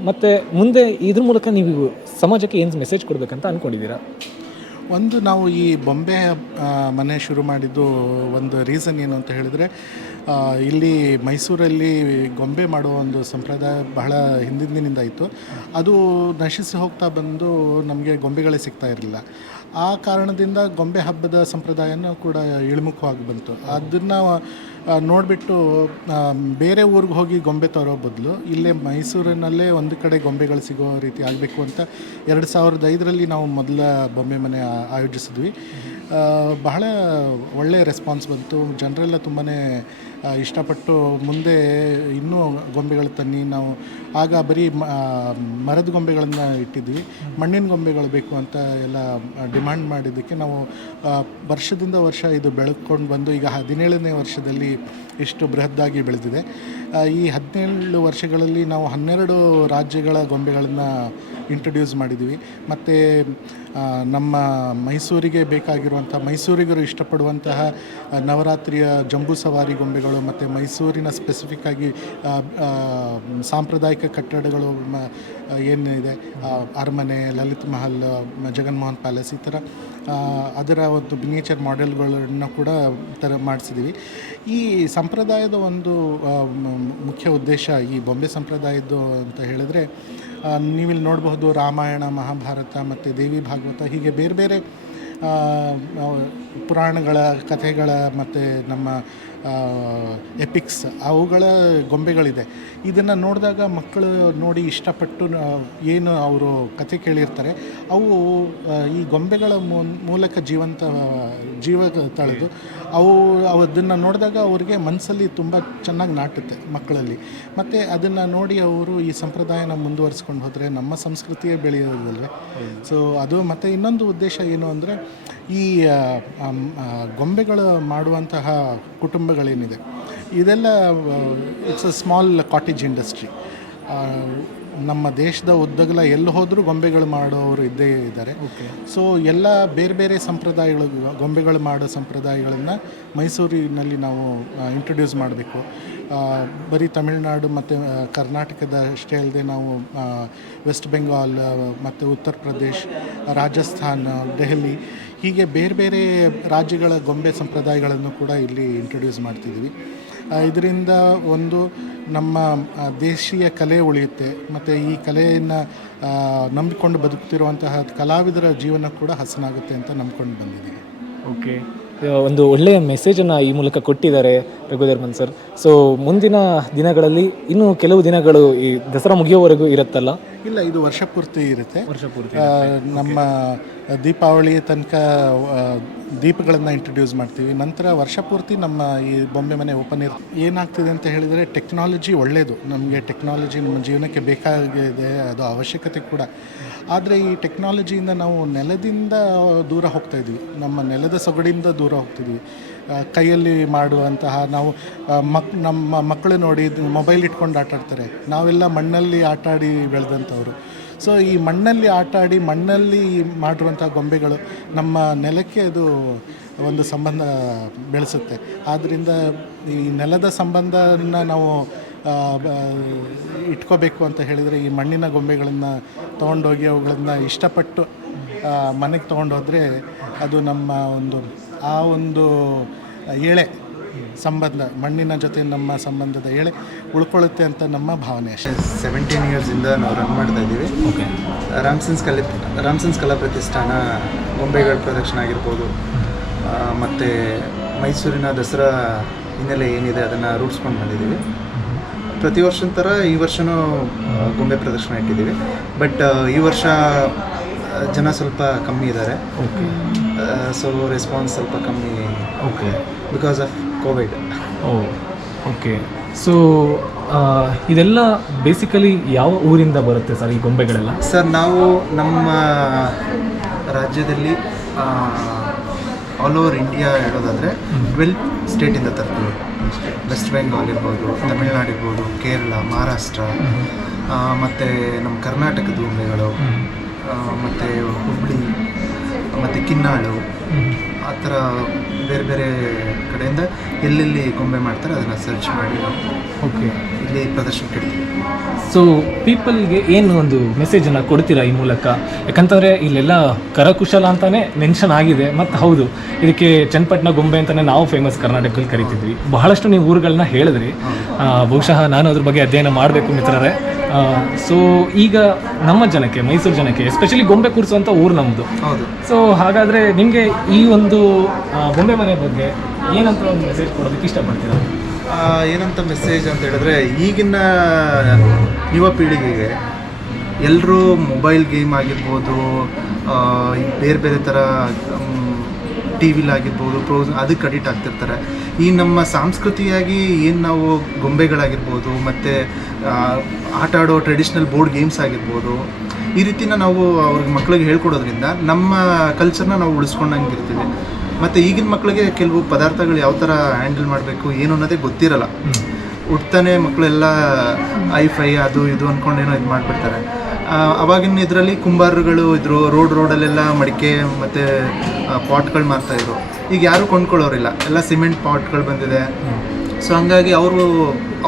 ಮತ್ತು ಮುಂದೆ ಇದ್ರ ಮೂಲಕ ನೀವು ಸಮಾಜಕ್ಕೆ ಏನು ಮೆಸೇಜ್ ಕೊಡಬೇಕಂತ ಅಂದ್ಕೊಂಡಿದ್ದೀರಾ? ಒಂದು, ನಾವು ಈ ಬೊಂಬೆ ಮನೆ ಶುರು ಮಾಡಿದ್ದು ಒಂದು ರೀಸನ್ ಏನು ಅಂತ ಹೇಳಿದರೆ, ಇಲ್ಲಿ ಮೈಸೂರಲ್ಲಿ ಗೊಂಬೆ ಮಾಡುವ ಒಂದು ಸಂಪ್ರದಾಯ ಬಹಳ ಹಿಂದಿನಿಂದ ಇತ್ತು. ಅದು ನಶಿಸಿ ಹೋಗ್ತಾ ಬಂದು ನಮಗೆ ಗೊಂಬೆಗಳೇ ಸಿಗ್ತಾ ಇರಲಿಲ್ಲ. ಆ ಕಾರಣದಿಂದ ಗೊಂಬೆ ಹಬ್ಬದ ಸಂಪ್ರದಾಯನೂ ಕೂಡ ಇಳಿಮುಖವಾಗಿ ಬಂತು. ಅದನ್ನು ನೋಡಿಬಿಟ್ಟು ಬೇರೆ ಊರಿಗೆ ಹೋಗಿ ಗೊಂಬೆ ತರೋ ಬದಲು ಇಲ್ಲೇ ಮೈಸೂರಿನಲ್ಲೇ ಒಂದು ಕಡೆ ಗೊಂಬೆಗಳು ಸಿಗೋ ರೀತಿ ಆಗಬೇಕು ಅಂತ 2005ರಲ್ಲಿ ನಾವು ಮೊದಲ ಬೊಂಬೆ ಮನೆ ಆಯೋಜಿಸಿದ್ವಿ. ಬಹಳ ಒಳ್ಳೆಯ ರೆಸ್ಪಾನ್ಸ್ ಬಂತು. ಜನರೆಲ್ಲ ತುಂಬಾ ಇಷ್ಟಪಟ್ಟು ಮುಂದೆ ಇನ್ನೂ ಗೊಂಬೆಗಳು ತನ್ನಿ, ನಾವು ಆಗ ಬರೀ ಮರದ ಗೊಂಬೆಗಳನ್ನು ಇಟ್ಟಿದ್ವಿ, ಮಣ್ಣಿನ ಗೊಂಬೆಗಳು ಬೇಕು ಅಂತ ಎಲ್ಲ ಡಿಮ್ಯಾಂಡ್ ಮಾಡಿದ್ದಕ್ಕೆ ನಾವು ವರ್ಷದಿಂದ ವರ್ಷ ಇದು ಬೆಳ್ಕೊಂಡು ಬಂದು ಈಗ 17ನೇ ವರ್ಷದಲ್ಲಿ ಇಷ್ಟು ಬೃಹದ್ದಾಗಿ ಬೆಳೆದಿದೆ. ಈ 17 ವರ್ಷಗಳಲ್ಲಿ ನಾವು 12 ರಾಜ್ಯಗಳ ಗೊಂಬೆಗಳನ್ನು ಇಂಟ್ರೊಡ್ಯೂಸ್ ಮಾಡಿದ್ದೀವಿ. ಮತ್ತು ನಮ್ಮ ಮೈಸೂರಿಗೆ ಬೇಕಾಗಿರುವಂಥ ಮೈಸೂರಿಗರು ಇಷ್ಟಪಡುವಂತಹ ನವರಾತ್ರಿಯ ಜಂಬೂ ಸವಾರಿ ಗೊಂಬೆಗಳು ಮತ್ತು ಮೈಸೂರಿನ ಸ್ಪೆಸಿಫಿಕ್ಕಾಗಿ ಸಾಂಪ್ರದಾಯಿಕ ಕಟ್ಟಡಗಳು ಏನಿದೆ, ಅರಮನೆ, ಲಲಿತ್ ಮಹಲ್, ಜಗನ್ಮೋಹನ್ ಪ್ಯಾಲೇಸ್, ಈ ಥರ ಅದರ ಒಂದು ಮಿನಿಯೇಚರ್ ಮಾಡೆಲ್ಗಳನ್ನು ಕೂಡ ಮಾಡಿಸಿದ್ದೀವಿ. ಈ ಸಂಪ್ರದಾಯದ ಒಂದು ಮುಖ್ಯ ಉದ್ದೇಶ ಈ ಬೊಂಬೆ ಸಂಪ್ರದಾಯದ್ದು ಅಂತ ಹೇಳಿದ್ರೆ, ನೀವಿಲ್ಲಿ ನೋಡಬಹುದು ರಾಮಾಯಣ, ಮಹಾಭಾರತ ಮತ್ತು ದೇವಿ ಭಾಗವತ ಹೀಗೆ ಬೇರೆ ಬೇರೆ ಪುರಾಣಗಳ ಕಥೆಗಳ ಮತ್ತು ನಮ್ಮ ಎಪಿಕ್ಸ್ ಅವುಗಳ ಗೊಂಬೆಗಳಿದೆ. ಇದನ್ನು ನೋಡಿದಾಗ ಮಕ್ಕಳು ನೋಡಿ ಇಷ್ಟಪಟ್ಟು ಏನು ಅವರು ಕಥೆ ಕೇಳಿರ್ತಾರೆ ಅವು ಈ ಗೊಂಬೆಗಳ ಮೂಲಕ ಜೀವ ತಳೆದು ಅದನ್ನು ನೋಡಿದಾಗ ಅವರಿಗೆ ಮನಸ್ಸಲ್ಲಿ ತುಂಬ ಚೆನ್ನಾಗಿ ನಾಟುತ್ತೆ ಮಕ್ಕಳಲ್ಲಿ. ಮತ್ತು ಅದನ್ನು ನೋಡಿ ಅವರು ಈ ಸಂಪ್ರದಾಯನ ಮುಂದುವರಿಸ್ಕೊಂಡು ಹೋದರೆ ನಮ್ಮ ಸಂಸ್ಕೃತಿಯೇ ಬೆಳೆಯೋದಲ್ವೇ. ಸೊ ಅದು ಮತ್ತು ಇನ್ನೊಂದು ಉದ್ದೇಶ ಏನು ಅಂದರೆ, ಈ ಗೊಂಬೆಗಳು ಮಾಡುವಂತಹ ಕುಟುಂಬಗಳೇನಿದೆ ಇದೆಲ್ಲ it's a small cottage industry. ನಮ್ಮ ದೇಶದ ಉದ್ದಗಲ ಎಲ್ಲಿ ಹೋದರೂ ಗೊಂಬೆಗಳು ಮಾಡೋರು ಇದ್ದೇ ಇದ್ದಾರೆ. ಸೊ ಎಲ್ಲ ಬೇರೆ ಬೇರೆ ಸಂಪ್ರದಾಯಗಳು, ಗೊಂಬೆಗಳು ಮಾಡೋ ಸಂಪ್ರದಾಯಗಳನ್ನು ಮೈಸೂರಿನಲ್ಲಿ ನಾವು ಇಂಟ್ರೊಡ್ಯೂಸ್ ಮಾಡಬೇಕು. ಬರೀ ತಮಿಳುನಾಡು ಮತ್ತು ಕರ್ನಾಟಕದ ಅಷ್ಟೇ ಅಲ್ಲದೆ ನಾವು ವೆಸ್ಟ್ ಬೆಂಗಾಲ್ ಮತ್ತು ಉತ್ತರ ಪ್ರದೇಶ್, ರಾಜಸ್ಥಾನ್, ದೆಹಲಿ ಹೀಗೆ ಬೇರೆ ಬೇರೆ ರಾಜ್ಯಗಳ ಗೊಂಬೆ ಸಂಪ್ರದಾಯಗಳನ್ನು ಕೂಡ ಇಲ್ಲಿ ಇಂಟ್ರೊಡ್ಯೂಸ್ ಮಾಡ್ತಿದ್ದೀವಿ. ಇದರಿಂದ ಒಂದು ನಮ್ಮ ದೇಶೀಯ ಕಲೆ ಉಳಿಯುತ್ತೆ ಮತ್ತು ಈ ಕಲೆಯನ್ನು ನಂಬಿಕೊಂಡು ಬದುಕ್ತಿರುವಂತಹ ಕಲಾವಿದರ ಜೀವನ ಕೂಡ ಹಸನಾಗುತ್ತೆ ಅಂತ ನಂಬ್ಕೊಂಡು ಬಂದಿದ್ದೀವಿ. ಓಕೆ, ಒಂದು ಒಳ್ಳೆಯ ಮೆಸೇಜನ್ನು ಈ ಮೂಲಕ ಕೊಟ್ಟಿದ್ದಾರೆ ರಘುಧರ್ಮನ್ ಸರ್. ಸೊ ಮುಂದಿನ ದಿನಗಳಲ್ಲಿ ಇನ್ನೂ ಕೆಲವು ದಿನಗಳು ಈ ದಸರಾ ಮುಗಿಯೋವರೆಗೂ ಇರುತ್ತಲ್ಲ? ಇಲ್ಲ, ಇದು ವರ್ಷ ಪೂರ್ತಿ ಇರುತ್ತೆ. ನಮ್ಮ ದೀಪಾವಳಿ ತನಕ ದೀಪಗಳನ್ನು ಇಂಟ್ರೊಡ್ಯೂಸ್ ಮಾಡ್ತೀವಿ. ನಂತರ ವರ್ಷ ಪೂರ್ತಿ ನಮ್ಮ ಈ ಬೊಂಬೆ ಮನೆ ಓಪನ್ ಇರುತ್ತೆ. ಏನಾಗ್ತಿದೆ ಅಂತ ಹೇಳಿದರೆ, ಟೆಕ್ನಾಲಜಿ ಒಳ್ಳೆಯದು, ನಮಗೆ ಟೆಕ್ನಾಲಜಿ ನಮ್ಮ ಜೀವನಕ್ಕೆ ಬೇಕಾಗಿದೆ, ಅದು ಅವಶ್ಯಕತೆ ಕೂಡ. ಆದರೆ ಈ ಟೆಕ್ನಾಲಜಿಯಿಂದ ನಾವು ನೆಲದಿಂದ ದೂರ ಹೋಗ್ತಾಯಿದ್ವಿ, ನಮ್ಮ ನೆಲದ ಸೊಗಡಿಂದ ದೂರ ಹೋಗ್ತಿದ್ವಿ. ಕೈಯಲ್ಲಿ ಮಾಡುವಂತಹ ನಾವು ನಮ್ಮ ಮಕ್ಕಳು ನೋಡಿ ಮೊಬೈಲ್ ಇಟ್ಕೊಂಡು ಆಟಾಡ್ತಾರೆ. ನಾವೆಲ್ಲ ಮಣ್ಣಲ್ಲಿ ಆಟಾಡಿ ಬೆಳೆದಂಥವ್ರು. ಸೊ ಈ ಮಣ್ಣಲ್ಲಿ ಆಟಾಡಿ ಮಣ್ಣಲ್ಲಿ ಮಾಡಿರುವಂಥ ಗೊಂಬೆಗಳು ನಮ್ಮ ನೆಲಕ್ಕೆ ಅದು ಒಂದು ಸಂಬಂಧ ಬೆಳೆಸುತ್ತೆ. ಆದ್ದರಿಂದ ಈ ನೆಲದ ಸಂಬಂಧನ ನಾವು ಇಟ್ಕೋಬೇಕು ಅಂತ ಹೇಳಿದರೆ, ಈ ಮಣ್ಣಿನ ಗೊಂಬೆಗಳನ್ನು ತೊಗೊಂಡೋಗಿ ಅವುಗಳನ್ನು ಇಷ್ಟಪಟ್ಟು ಮನೆಗೆ ತೊಗೊಂಡೋದ್ರೆ ಅದು ನಮ್ಮ ಒಂದು ಎಳೆ ಸಂಬಂಧ, ಮಣ್ಣಿನ ಜೊತೆ ನಮ್ಮ ಸಂಬಂಧದ ಎಳೆ ಉಳ್ಕೊಳ್ಳುತ್ತೆ ಅಂತ ನಮ್ಮ ಭಾವನೆ ಅಷ್ಟೇ. 17 ಇಯರ್ಸಿಂದ ನಾವು ರನ್ ಮಾಡ್ತಾ ಇದ್ದೀವಿ. ರಾಮ್ಸನ್ಸ್ ಕಲಾ ಪ್ರತಿಷ್ಠಾನ ಗೊಂಬೆಗಳ ಪ್ರದರ್ಶನ ಆಗಿರ್ಬೋದು, ಮತ್ತು ಮೈಸೂರಿನ ದಸರಾ ಹಿನ್ನೆಲೆ ಏನಿದೆ ಅದನ್ನು ರೂಢಿಸ್ಕೊಂಡು ಬಂದಿದ್ದೀವಿ. ಪ್ರತಿ ವರ್ಷದ ಥರ ಈ ವರ್ಷವೂ ಗೊಂಬೆ ಪ್ರದರ್ಶನ ಇಟ್ಟಿದ್ದೀವಿ. ಬಟ್ ಈ ವರ್ಷ ಜನ ಸ್ವಲ್ಪ ಕಮ್ಮಿ ಇದ್ದಾರೆ. ಸೊ ರೆಸ್ಪಾನ್ಸ್ ಸ್ವಲ್ಪ ಕಮ್ಮಿ, because of Covid. Okay. So ಇದೆಲ್ಲ ಬೇಸಿಕಲಿ ಯಾವ ಊರಿಂದ ಬರುತ್ತೆ ಸರ್ ಈ ಗೊಂಬೆಗಳೆಲ್ಲ? ಸರ್, ನಾವು ನಮ್ಮ ರಾಜ್ಯದಲ್ಲಿ ಆಲ್ ಓವರ್ ಇಂಡಿಯಾ ಹೇಳೋದಾದರೆ 12 ಸ್ಟೇಟಿಂದ ತರ್ತೀವಿ. ವೆಸ್ಟ್ ಬೆಂಗಾಲ್ ಇರ್ಬೋದು, ತಮಿಳ್ನಾಡು ಇರ್ಬೋದು, ಕೇರಳ, ಮಹಾರಾಷ್ಟ್ರ, ಮತ್ತು ನಮ್ಮ ಕರ್ನಾಟಕದ ಗೊಂಬೆಗಳು, ಮತ್ತು ಹುಬ್ಬಳ್ಳಿ ಮತ್ತು ಕಿನ್ನಾಳು, ಆ ಥರ ಬೇರೆ ಬೇರೆ ಕಡೆಯಿಂದ ಎಲ್ಲೆಲ್ಲಿ ಗೊಂಬೆ ಮಾಡ್ತಾರೆ ಅದನ್ನು ಸರ್ಚ್ ಮಾಡಿ ಓಕೆ ಇಲ್ಲಿ ಪ್ರದರ್ಶನಕ್ಕೆ ಇಡ್ತೀವಿ. ಸೊ ಪೀಪಲ್ಗೆ ಏನು ಒಂದು ಮೆಸೇಜನ್ನು ಕೊಡ್ತೀರಾ ಈ ಮೂಲಕ? ಯಾಕಂತಂದರೆ ಇಲ್ಲೆಲ್ಲ ಕರಕುಶಲ ಅಂತಲೇ ಮೆನ್ಷನ್ ಆಗಿದೆ. ಮತ್ತು ಹೌದು, ಇದಕ್ಕೆ ಚನ್ನಪಟ್ಟಣ ಗೊಂಬೆ ಅಂತಲೇ ನಾವು ಫೇಮಸ್ ಕರ್ನಾಟಕದಲ್ಲಿ ಕರಿತಿದ್ವಿ. ಬಹಳಷ್ಟು ನೀವು ಊರುಗಳನ್ನ ಹೇಳಿದ್ರಿ. ಬಹುಶಃ ನಾನು ಅದ್ರ ಬಗ್ಗೆ ಅಧ್ಯಯನ ಮಾಡಬೇಕು ಮಿತ್ರರೇ. ಸೊ ಈಗ ನಮ್ಮ ಜನಕ್ಕೆ, ಮೈಸೂರು ಜನಕ್ಕೆ ಎಸ್ಪೆಷಲಿ ಗೊಂಬೆ ಕೂರಿಸುವಂಥ ಊರು ನಮ್ಮದು. ಹೌದು. ಸೊ ಹಾಗಾದರೆ ನಿಮಗೆ ಈ ಒಂದು ಗೊಂಬೆ ಮನೆ ಬಗ್ಗೆ ಏನಂತ ಒಂದು ಮೆಸೇಜ್ ಕೊಡೋದಕ್ಕೆ ಇಷ್ಟಪಡ್ತೀರಾ? ಏನಂತ ಮೆಸೇಜ್ ಅಂತ ಹೇಳಿದ್ರೆ, ಈಗಿನ ಯುವ ಪೀಳಿಗೆಗೆ ಎಲ್ಲರೂ ಮೊಬೈಲ್ ಗೇಮ್ ಆಗಿರ್ಬೋದು, ಬೇರೆ ಬೇರೆ ಥರ ಟಿ ವಿಲಾಗಿರ್ಬೋದು, ಅದಕ್ಕೆ ಅಡಿಕ್ಟ್ ಆಗ್ತಿರ್ತಾರೆ. ಈ ನಮ್ಮ ಸಂಸ್ಕೃತಿಯಾಗಿ ಏನು ನಾವು ಗೊಂಬೆಗಳಾಗಿರ್ಬೋದು ಮತ್ತು ಆಟ ಆಡೋ ಟ್ರೆಡಿಷ್ನಲ್ ಬೋರ್ಡ್ ಗೇಮ್ಸ್ ಆಗಿರ್ಬೋದು, ಈ ರೀತಿನ ನಾವು ಅವ್ರಿಗೆ ಮಕ್ಕಳಿಗೆ ಹೇಳ್ಕೊಡೋದ್ರಿಂದ ನಮ್ಮ ಕಲ್ಚರ್ನ ನಾವು ಉಳಿಸ್ಕೊಂಡಂಗೆ ಇರ್ತೀವಿ. ಮತ್ತು ಈಗಿನ ಮಕ್ಕಳಿಗೆ ಕೆಲವು ಪದಾರ್ಥಗಳು ಯಾವ ಥರ ಹ್ಯಾಂಡಲ್ ಮಾಡಬೇಕು ಏನು ಅನ್ನೋದೇ ಗೊತ್ತಿರಲ್ಲ. ಹುಡ್ತಾನೆ ಮಕ್ಕಳೆಲ್ಲ ಐಫೈ ಅದು ಇದು ಅಂದ್ಕೊಂಡೇನೋ ಇದು ಮಾಡಿಬಿಡ್ತಾರೆ. ಅವಾಗಿನ ಇದರಲ್ಲಿ ಕುಂಬಾರರುಗಳು ಇದ್ರು, ರೋಡಲ್ಲೆಲ್ಲ ಮಡಿಕೆ ಮತ್ತು ಪಾಟ್ಗಳು ಮಾರ್ತಾಯಿದ್ರು. ಈಗ ಯಾರೂ ಕೊಂಡ್ಕೊಳ್ಳೋರಿಲ್ಲ, ಎಲ್ಲ ಸಿಮೆಂಟ್ ಪಾಟ್ಗಳು ಬಂದಿದೆ. ಸೊ ಹಂಗಾಗಿ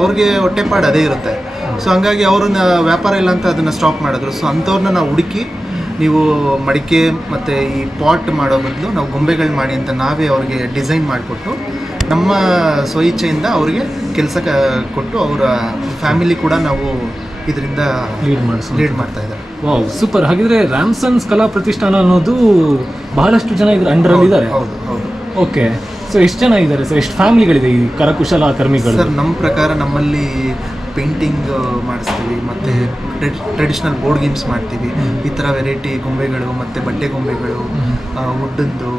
ಅವ್ರಿಗೆ ಹೊಟ್ಟೆಪಾಡು ಅದೇ ಇರುತ್ತೆ. ಸೊ ಹಂಗಾಗಿ ಅವ್ರನ್ನ ವ್ಯಾಪಾರ ಇಲ್ಲ ಅಂತ ಅದನ್ನು ಸ್ಟಾಪ್ ಮಾಡಿದ್ರು. ಸೊ ಅಂಥವ್ರನ್ನ ನಾವು ಹುಡುಕಿ, ನೀವು ಮಡಿಕೆ ಮತ್ತು ಈ ಪಾಟ್ ಮಾಡೋ ಬದಲು ನಾವು ಗೊಂಬೆಗಳು ಮಾಡಿ ಅಂತ ನಾವೇ ಅವ್ರಿಗೆ ಡಿಸೈನ್ ಮಾಡಿಕೊಟ್ಟು ನಮ್ಮ ಸ್ವಇಚ್ಛೆಯಿಂದ ಅವರಿಗೆ ಕೆಲಸ ಕೊಟ್ಟು ಅವರ ಫ್ಯಾಮಿಲಿ ಕೂಡ ನಾವು ಇದರಿಂದ ಲೀಡ್ ಮಾಡ್ತಾ ಇದ್ದಾರೆ. Wow, super. ಹಾಗಿದ್ರೆ ರಾಮ್ಸನ್ಸ್ ಕಲಾ ಪ್ರತಿಷ್ಠಾನ ಅನ್ನೋದು ಬಹಳಷ್ಟು ಜನ ಇದ್ರ ಅಂಡರಲ್ಲಿ ಇದ್ದಾರೆ. ಹೌದು ಹೌದು. ಓಕೆ, ಸೊ ಎಷ್ಟು ಜನ ಇದ್ದಾರೆ ಸರ್? ಎಷ್ಟು ಫ್ಯಾಮಿಲಿಗಳಿದೆ ಈ ಕರಕುಶಲ ಕರ್ಮಿಗಳು? ಸರ್, ನಮ್ಮ ಪ್ರಕಾರ ನಮ್ಮಲ್ಲಿ ಪೇಂಟಿಂಗ್ ಮಾಡಿಸ್ತೀವಿ, ಮತ್ತು ಟ್ರೆಡಿಷ್ನಲ್ ಬೋರ್ಡ್ ಗೇಮ್ಸ್ ಮಾಡ್ತೀವಿ. ಈ ಥರ ವೆರೈಟಿ ಗೊಂಬೆಗಳು ಮತ್ತು ಬಟ್ಟೆ ಗೊಂಬೆಗಳು, ವುಡ್ಡಂದು,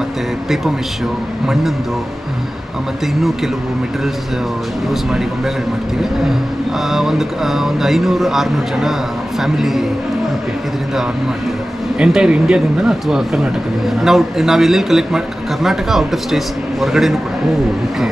ಮತ್ತು ಪೇಪರ್ ಮಿಶ್ಶು, ಮಣ್ಣಂದು, ಮತ್ತು ಇನ್ನೂ ಕೆಲವು ಮೆಟೀರಿಯಲ್ಸ್ ಯೂಸ್ ಮಾಡಿ ಗೊಂಬೆಗಳು ಮಾಡ್ತೀವಿ. ಒಂದು 500-600 ಜನ ಫ್ಯಾಮಿಲಿ ಇದರಿಂದ ಅರ್ನ್ ಮಾಡ್ತಿದ್ದಾರೆ. ಎಂಟೈರ್ ಇಂಡಿಯಾದಿಂದನಾ ಅಥವಾ ಕರ್ನಾಟಕದಿಂದ? ನಾವು ಎಲ್ಲೆಲ್ಲಿ ಕಲೆಕ್ಟ್ ಮಾಡಿ, ಕರ್ನಾಟಕ, ಔಟ್ ಆಫ್ ಸ್ಟೇಟ್ಸ್ ಹೊರಗಡೆನೂ ಕೂಡ. ಓಕೆ.